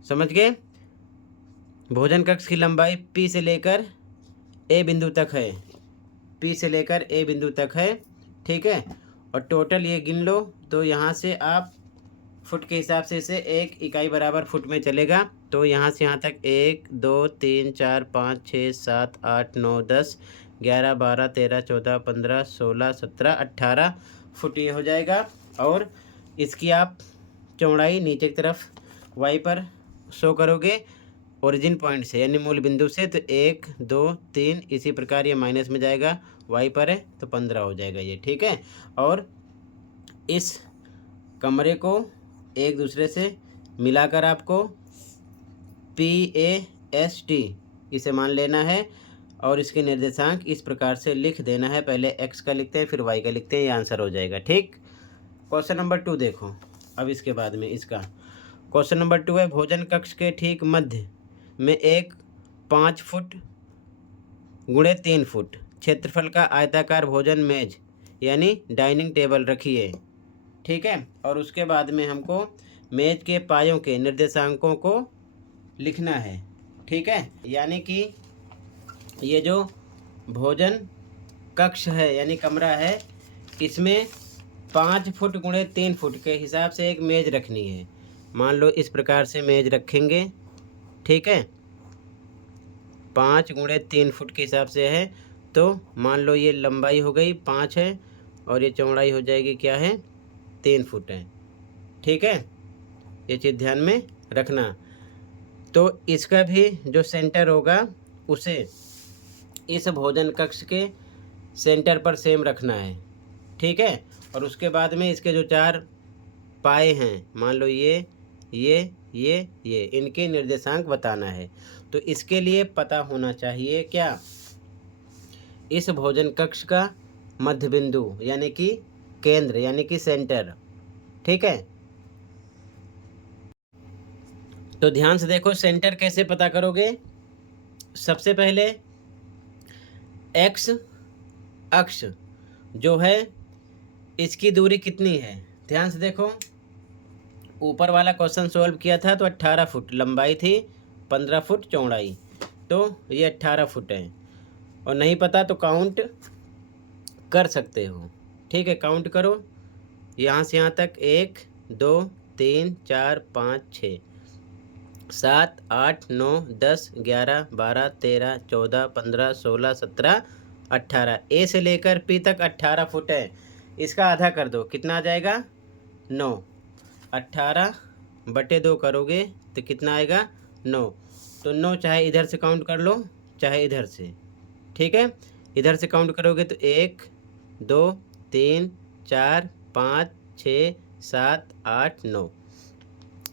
समझ गए। भोजन कक्ष की लंबाई पी से लेकर ए बिंदु तक है, पी से लेकर ए बिंदु तक है। ठीक है, और टोटल ये गिन लो तो यहाँ से आप फुट के हिसाब से इसे एक इकाई बराबर फुट में चलेगा। तो यहाँ से यहाँ तक 1 2 3 4 5 6 7 8 9 10 11 12 13 14 15 16 17 18 फुट ये हो जाएगा। और इसकी आप चौड़ाई नीचे की तरफ वाई पर शो करोगे ओरिजिन पॉइंट से, यानी मूल बिंदु से। तो 1 2 3 इसी प्रकार ये माइनस में जाएगा, वाई पर है तो 15 हो जाएगा ये। ठीक है, और इस कमरे को एक दूसरे से मिलाकर आपको PAST इसे मान लेना है और इसके निर्देशांक इस प्रकार से लिख देना है। पहले x का लिखते हैं फिर y का लिखते हैं, ये आंसर हो जाएगा। ठीक, क्वेश्चन नंबर 2 देखो। अब इसके बाद में इसका क्वेश्चन नंबर 2 है, भोजन कक्ष के ठीक मध्य में एक 5 फुट गुणे 3 फुट क्षेत्रफल का आयताकार भोजन मेज यानी डाइनिंग टेबल रखिए। ठीक है, और उसके बाद में हमको मेज के पायों के निर्देशांकों को लिखना है। ठीक है, यानी कि ये जो भोजन कक्ष है यानी कमरा है, इसमें 5 फुट गुणे 3 फुट के हिसाब से एक मेज रखनी है। मान लो इस प्रकार से मेज रखेंगे। ठीक है, 5 गुणे 3 फुट के हिसाब से है, तो मान लो ये लंबाई हो गई 5 है और ये चौड़ाई हो जाएगी क्या है 3 फुट है। ठीक है, ये चीज़ ध्यान में रखना। तो इसका भी जो सेंटर होगा उसे इस भोजन कक्ष के सेंटर पर सेम रखना है। ठीक है, और उसके बाद में इसके जो 4 पाए हैं, मान लो ये इनके निर्देशांक बताना है। तो इसके लिए पता होना चाहिए क्या, इस भोजन कक्ष का मध्य बिंदु यानी कि केंद्र यानी कि सेंटर। ठीक है, तो ध्यान से देखो सेंटर कैसे पता करोगे। सबसे पहले एक्स अक्ष जो है इसकी दूरी कितनी है, ध्यान से देखो। ऊपर वाला क्वेश्चन सॉल्व किया था तो 18 फुट लंबाई थी, 15 फुट चौड़ाई, तो ये 18 फुट है। और नहीं पता तो काउंट कर सकते हो। ठीक है, काउंट करो यहाँ से यहाँ तक 1 2 3 4 5 6 7 8 9 10 11 12 13 14 15 16 17 18। ए से लेकर पी तक 18 फुट है। इसका आधा कर दो, कितना आ जाएगा 9। 18/2 करोगे तो कितना आएगा 9। तो 9 चाहे इधर से काउंट कर लो चाहे इधर से। ठीक है, इधर से काउंट करोगे तो 1 2 3 4 5 6 7 8 9,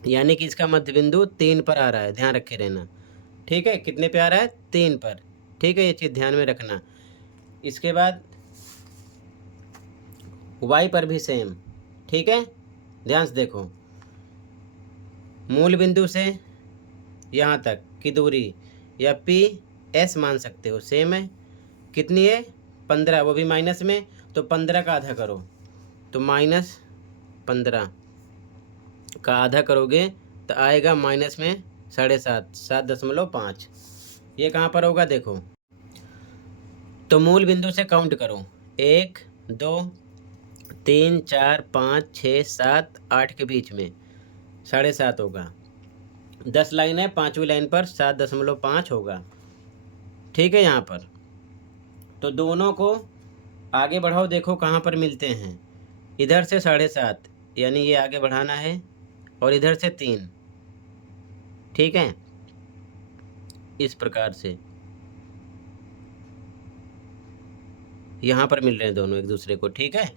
यानी कि इसका मध्य बिंदु 3 पर आ रहा है, ध्यान रखे रहना। ठीक है, कितने पे आ रहा है 3 पर। ठीक है, ये चीज़ ध्यान में रखना। इसके बाद y पर भी सेम। ठीक है, ध्यान से देखो, मूल बिंदु से यहाँ तक की दूरी या PS मान सकते हो, सेम है। कितनी है 15, वो भी माइनस में, तो 15 का आधा करो तो -15 का आधा करोगे तो आएगा माइनस में 7.5 7.5। ये कहाँ पर होगा देखो, तो मूल बिंदु से काउंट करो 1 2 3 4 5 6 7 8 के बीच में 7.5 होगा। 10 लाइन है, 5वीं लाइन पर 7.5 होगा। ठीक है, यहाँ पर तो दोनों को आगे बढ़ाओ, देखो कहाँ पर मिलते हैं। इधर से 7.5 यानी ये आगे बढ़ाना है और इधर से 3। ठीक है, इस प्रकार से यहाँ पर मिल रहे हैं दोनों एक दूसरे को। ठीक है,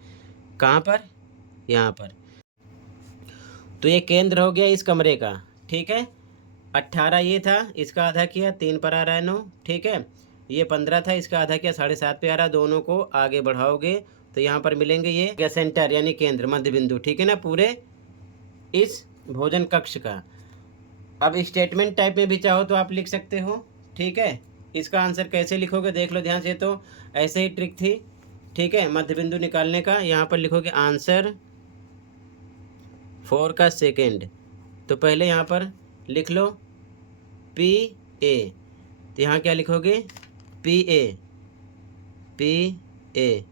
कहाँ पर, यहाँ पर। तो ये केंद्र हो गया इस कमरे का। ठीक है, 18 ये था, इसका आधा किया 3 पर आ रहा है 9। ठीक है, ये 15 था, इसका आधा किया 7.5 पे आ रहा, दोनों को आगे बढ़ाओगे तो यहाँ पर मिलेंगे ये सेंटर यानी केंद्र मध्य बिंदु, ठीक है ना, पूरे इस भोजन कक्ष का। अब स्टेटमेंट टाइप में भी चाहो तो आप लिख सकते हो, ठीक है। इसका आंसर कैसे लिखोगे देख लो ध्यान से, तो ऐसे ही ट्रिक थी, ठीक है, मध्य बिंदु निकालने का। यहाँ पर लिखोगे आंसर 4 का सेकेंड, तो पहले यहाँ पर लिख लो पी ए, तो यहाँ क्या लिखोगे पी ए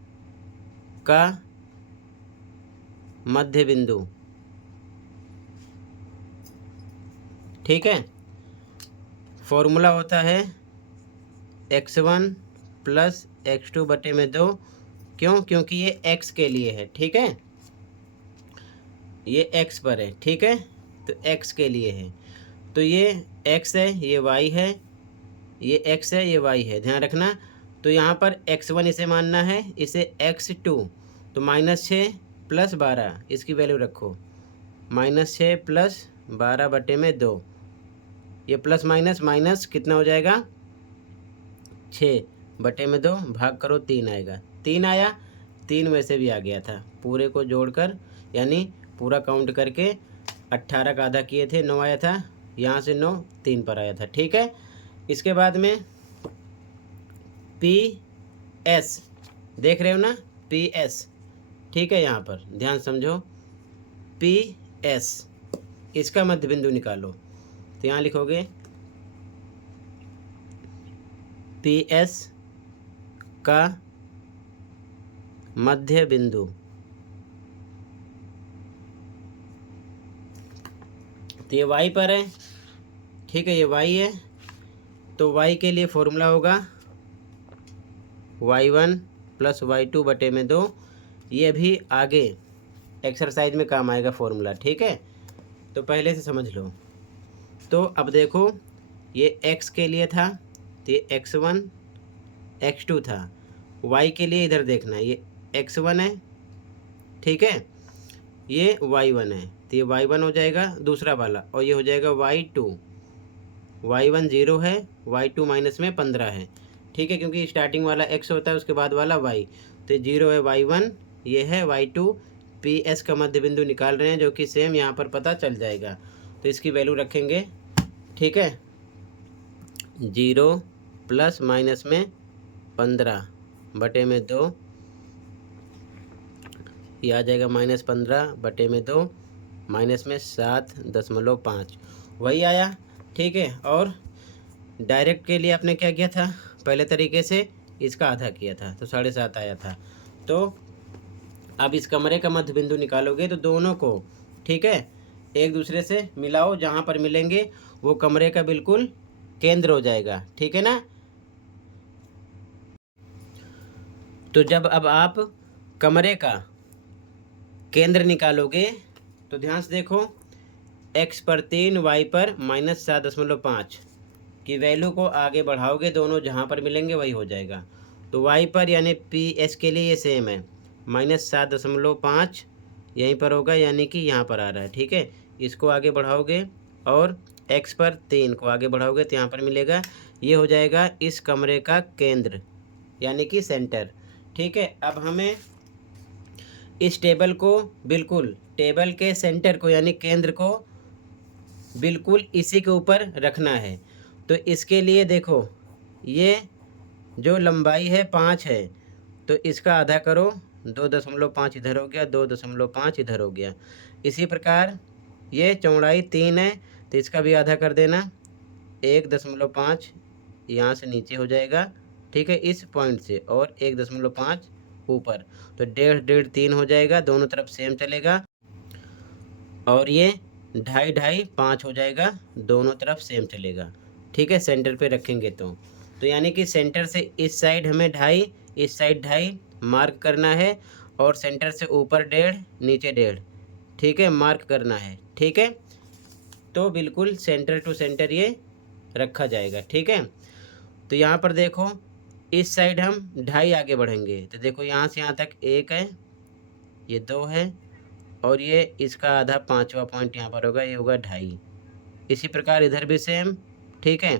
का मध्य बिंदु, ठीक है। फॉर्मूला होता है x1 प्लस x2 बटे में 2, क्यों, क्योंकि ये x के लिए है, ठीक है, ये x पर है, ठीक है, तो x के लिए है, तो ये x है, ये y है, ये x है, ये y है, ध्यान रखना। तो यहाँ पर x1 इसे मानना है, इसे x2, तो -6 प्लस 12 इसकी वैल्यू रखो, -6 प्लस 12 बटे में 2, ये प्लस माइनस माइनस कितना हो जाएगा 6 बटे में 2 भाग करो 3 आएगा, 3 आया, 3 में से भी आ गया था, पूरे को जोड़कर यानी पूरा काउंट करके 18 का आधा किए थे, 9 आया था, यहाँ से 9 3 पर आया था, ठीक है। इसके बाद में PS देख रहे हो ना, PS, ठीक है, यहाँ पर ध्यान समझो, PS इसका मध्य बिंदु निकालो, तो यहाँ लिखोगे PS का मध्य बिंदु, तो ये y पर है, ठीक है, ये y है, तो y के लिए फॉर्मूला होगा y1 प्लस y2 बटे में 2, ये भी आगे एक्सरसाइज में काम आएगा फॉर्मूला, ठीक है, तो पहले से समझ लो। तो अब देखो ये x के लिए था, तो ये x1 x2 था, y के लिए इधर देखना, ये x1 है, ठीक है, ये y1 है, तो ये y1 हो जाएगा दूसरा वाला, और ये हो जाएगा y2, y1 0 है, y2 माइनस में 15 है, ठीक है, क्योंकि स्टार्टिंग वाला x होता है उसके बाद वाला y, तो 0 है y1, ये है y2, PS का मध्य बिंदु निकाल रहे हैं जो कि सेम यहाँ पर पता चल जाएगा, तो इसकी वैल्यू रखेंगे, ठीक है, 0 प्लस माइनस में 15 बटे में 2, ये आ जाएगा -15 बटे में 2, माइनस में 7.5 वही आया, ठीक है। और डायरेक्ट के लिए आपने क्या किया था, पहले तरीके से इसका आधा किया था, तो 7.5 आया था। तो अब इस कमरे का मध्य बिंदु निकालोगे तो दोनों को, ठीक है, एक दूसरे से मिलाओ, जहाँ पर मिलेंगे वो कमरे का बिल्कुल केंद्र हो जाएगा, ठीक है ना। तो जब अब आप कमरे का केंद्र निकालोगे तो ध्यान से देखो, x पर 3 y पर -7.5 की वैल्यू को आगे बढ़ाओगे, दोनों जहाँ पर मिलेंगे वही हो जाएगा। तो y पर यानी PS के लिए ये सेम है, -7.5 यहीं पर होगा, यानी कि यहाँ पर आ रहा है, ठीक है, इसको आगे बढ़ाओगे और x पर 3 को आगे बढ़ाओगे तो यहाँ पर मिलेगा, ये हो जाएगा इस कमरे का केंद्र यानी कि सेंटर, ठीक है। अब हमें इस टेबल को बिल्कुल टेबल के सेंटर को यानी केंद्र को बिल्कुल इसी के ऊपर रखना है, तो इसके लिए देखो ये जो लंबाई है 5 है, तो इसका आधा करो, 2.5 इधर हो गया, 2.5 इधर हो गया। इसी प्रकार ये चौड़ाई 3 है, तो इसका भी आधा कर देना, 1.5 यहाँ से नीचे हो जाएगा, ठीक है, इस पॉइंट से, और 1.5 ऊपर, तो 1.5 3 हो जाएगा, दोनों तरफ सेम चलेगा, और ये 2.5 5 हो जाएगा, दोनों तरफ सेम चलेगा, ठीक है, सेंटर पे रखेंगे तो यानी कि सेंटर से इस साइड हमें 2.5, इस साइड 2.5 मार्क करना है, और सेंटर से ऊपर 1.5 नीचे 1.5, ठीक है, मार्क करना है, ठीक है, तो बिल्कुल सेंटर टू सेंटर ये रखा जाएगा, ठीक है। तो यहाँ पर देखो इस साइड हम 2.5 आगे बढ़ेंगे, तो देखो यहाँ से यहाँ तक 1 है, ये 2 है, और ये इसका आधा 5वां पॉइंट यहाँ पर होगा, ये होगा 2.5। इसी प्रकार इधर भी सेम, ठीक है,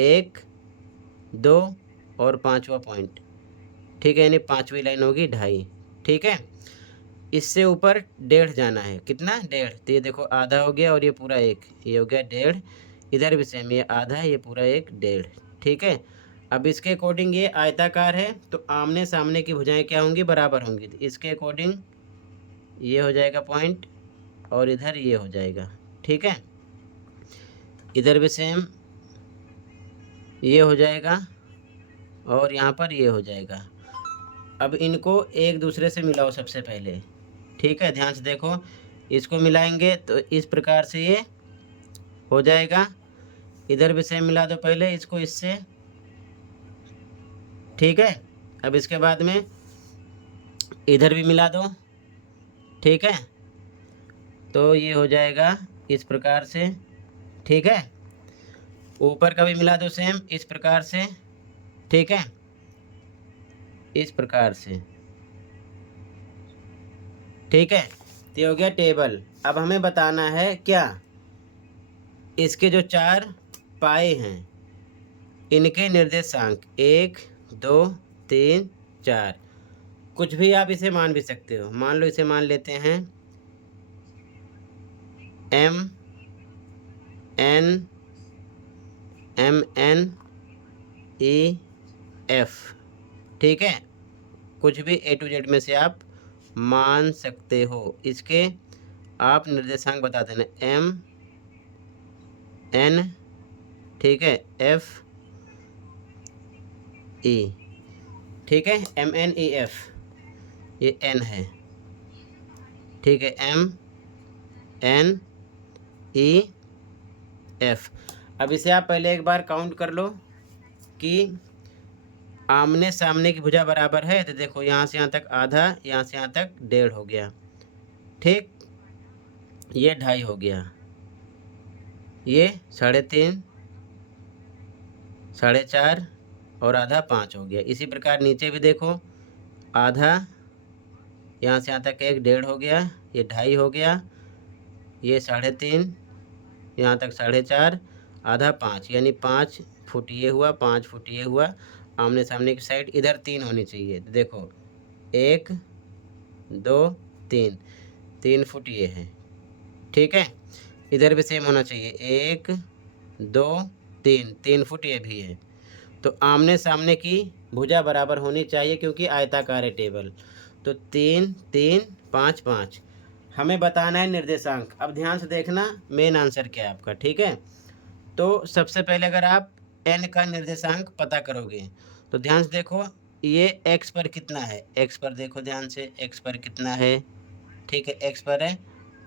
1 2 और 5वां पॉइंट, ठीक है, यानी 5वीं लाइन होगी 2.5, ठीक है। इससे ऊपर 1.5 जाना है, कितना 1.5, तो ये देखो आधा हो गया और ये पूरा 1, ये हो गया 1.5। इधर भी सेम, ये आधा, ये पूरा 1, 1.5, ठीक है। अब इसके अकॉर्डिंग ये आयताकार है तो आमने सामने की भुजाएं क्या होंगी, बराबर होंगी, तो इसके अकॉर्डिंग ये हो जाएगा पॉइंट और इधर ये हो जाएगा, ठीक है। इधर भी सेम ये हो जाएगा और यहाँ पर ये हो जाएगा। अब इनको एक दूसरे से मिलाओ सबसे पहले, ठीक है, ध्यान से देखो, इसको मिलाएंगे तो इस प्रकार से ये हो जाएगा। इधर भी सेम मिला दो पहले इसको इससे, ठीक है। अब इसके बाद में इधर भी मिला दो, ठीक है, तो ये हो जाएगा इस प्रकार से, ठीक है। ऊपर का भी मिला दो सेम इस प्रकार से, ठीक है, इस प्रकार से, ठीक है। तो ये हो गया टेबल। अब हमें बताना है क्या, इसके जो 4 पाए हैं इनके निर्देशांक 1 2 3 4, कुछ भी आप इसे मान भी सकते हो। मान लो इसे मान लेते हैं M N M N E F, ठीक है, कुछ भी A to Z में से आप मान सकते हो। इसके आप निर्देशांक बता देना, M N, ठीक है, F E, ठीक है, M N E F, ये N है, ठीक है, M N E F। अब इसे आप पहले एक बार काउंट कर लो कि आमने सामने की भुजा बराबर है, तो देखो यहाँ से यहाँ तक आधा, यहाँ से यहाँ तक 1.5 हो गया, ठीक, ये 2.5 हो गया, ये 3.5, 4.5 और आधा 5 हो गया। इसी प्रकार नीचे भी देखो, आधा यहाँ से यहाँ तक 1.5 हो गया, ये 2.5 हो गया, ये 3.5, यहाँ तक 4.5, आधा 5, यानी 5 फुट ये हुआ, 5 फुट ये हुआ। आमने सामने की साइड इधर 3 होनी चाहिए, तो देखो 1 2 3, 3 फुट ये है, ठीक है। इधर भी सेम होना चाहिए, 1 2 3, 3 फुट ये भी है। तो आमने सामने की भुजा बराबर होनी चाहिए क्योंकि आयताकार है टेबल। तो 3 3 5 5, हमें बताना है निर्देशांक। अब ध्यान से देखना मेन आंसर क्या है आपका, ठीक है। तो सबसे पहले अगर आप n का निर्देशांक पता करोगे तो ध्यान से देखो, ये x पर कितना है, x पर देखो ध्यान से, x पर कितना है, ठीक है, x पर है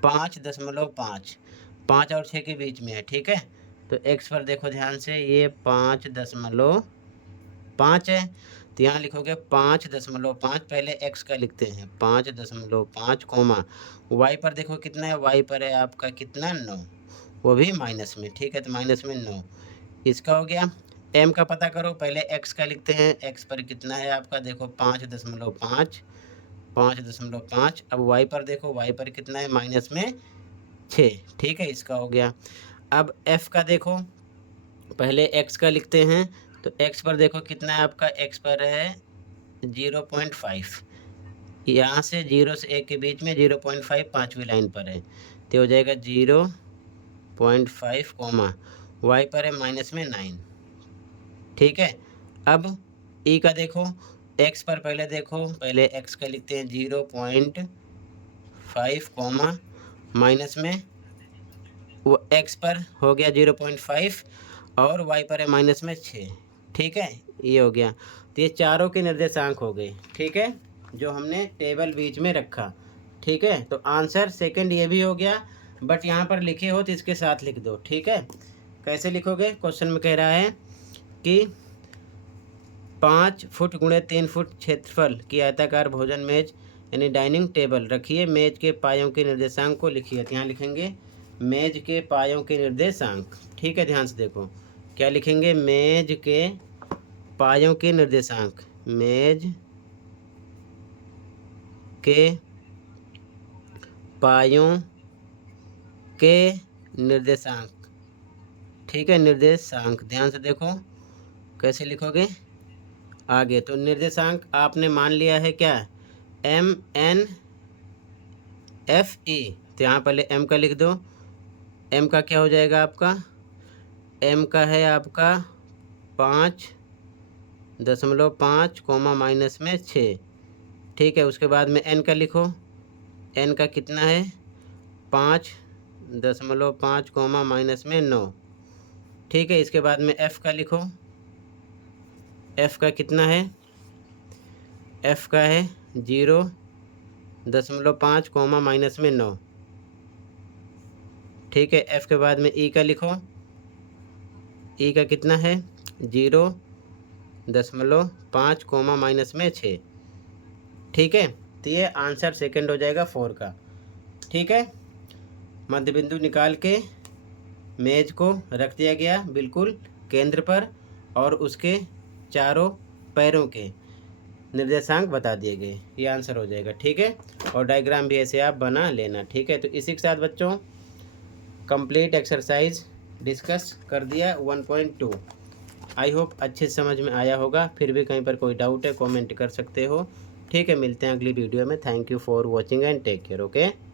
5.5, 5 और 6 के बीच में है, ठीक है। तो x पर देखो ध्यान से, ये 5.5 है, तो यहाँ लिखोगे 5.5, पहले x का लिखते हैं 5.5 कोमा, y पर देखो कितना है, y पर है आपका कितना 9, वो भी माइनस में, ठीक है, तो माइनस में 9, इसका हो गया। m का पता करो, पहले x का लिखते हैं, x पर कितना है आपका, देखो 5.5, 5.5। अब y पर देखो, y पर कितना है, माइनस में 6, ठीक है, इसका हो गया। अब f का देखो, पहले x का लिखते हैं, तो x पर देखो कितना है आपका, x पर है 0.5, यहाँ से 0 से 1 के बीच में 0.5 5वीं लाइन पर है, तो हो जाएगा 0.5 कोमा, y पर है माइनस में 9, ठीक है। अब e का देखो, x पर पहले देखो, पहले x का लिखते हैं 0.5 कोमा, माइनस में वो x पर हो गया 0.5 और y पर है माइनस में 6, ठीक है, ये हो गया। तो ये चारों के निर्देशांक हो गए, ठीक है, जो हमने टेबल बीच में रखा, ठीक है। तो आंसर सेकंड ये भी हो गया, बट यहाँ पर लिखे हो तो इसके साथ लिख दो, ठीक है। कैसे लिखोगे, क्वेश्चन में कह रहा है कि 5 फुट गुणे 3 फुट क्षेत्रफल की आयताकार भोजन मेज यानी डाइनिंग टेबल रखिए, मेज के पायों के निर्देशांक को लिखिए। तो यहाँ लिखेंगे मेज के पायों के निर्देशांक, ठीक है, ध्यान से देखो क्या लिखेंगे, मेज के पायों के निर्देशांक, मेज के पायों के निर्देशांक, ठीक है, निर्देशांक ध्यान से देखो कैसे लिखोगे, आगे तो निर्देशांक आपने मान लिया है क्या, एम एन एफ ई, तो यहाँ पहले एम का लिख दो। एम का क्या हो जाएगा आपका, एम का है आपका 5.5 कोमा माइनस में 6। ठीक है, उसके बाद में एन का लिखो, एन का कितना है 5.5 कोमा माइनस में 9। ठीक है, इसके बाद में एफ का लिखो, एफ का कितना है, एफ का है 0.5 कोमा माइनस में 9। ठीक है, एफ के बाद में ई का लिखो, ई का कितना है 0.5 कोमा माइनस में 6। ठीक है, तो ये आंसर सेकंड हो जाएगा 4 का। ठीक है, मध्य बिंदु निकाल के मेज को रख दिया गया बिल्कुल केंद्र पर, और उसके चारों पैरों के निर्देशांक बता दिए गए, ये आंसर हो जाएगा। ठीक है, और डायग्राम भी ऐसे आप बना लेना। ठीक है, तो इसी के साथ बच्चों कंप्लीट एक्सरसाइज डिस्कस कर दिया 1.2। आई होप अच्छे समझ में आया होगा। फिर भी कहीं पर कोई डाउट है कमेंट कर सकते हो। ठीक है, मिलते हैं अगली वीडियो में। Thank you for watching and take care. Okay.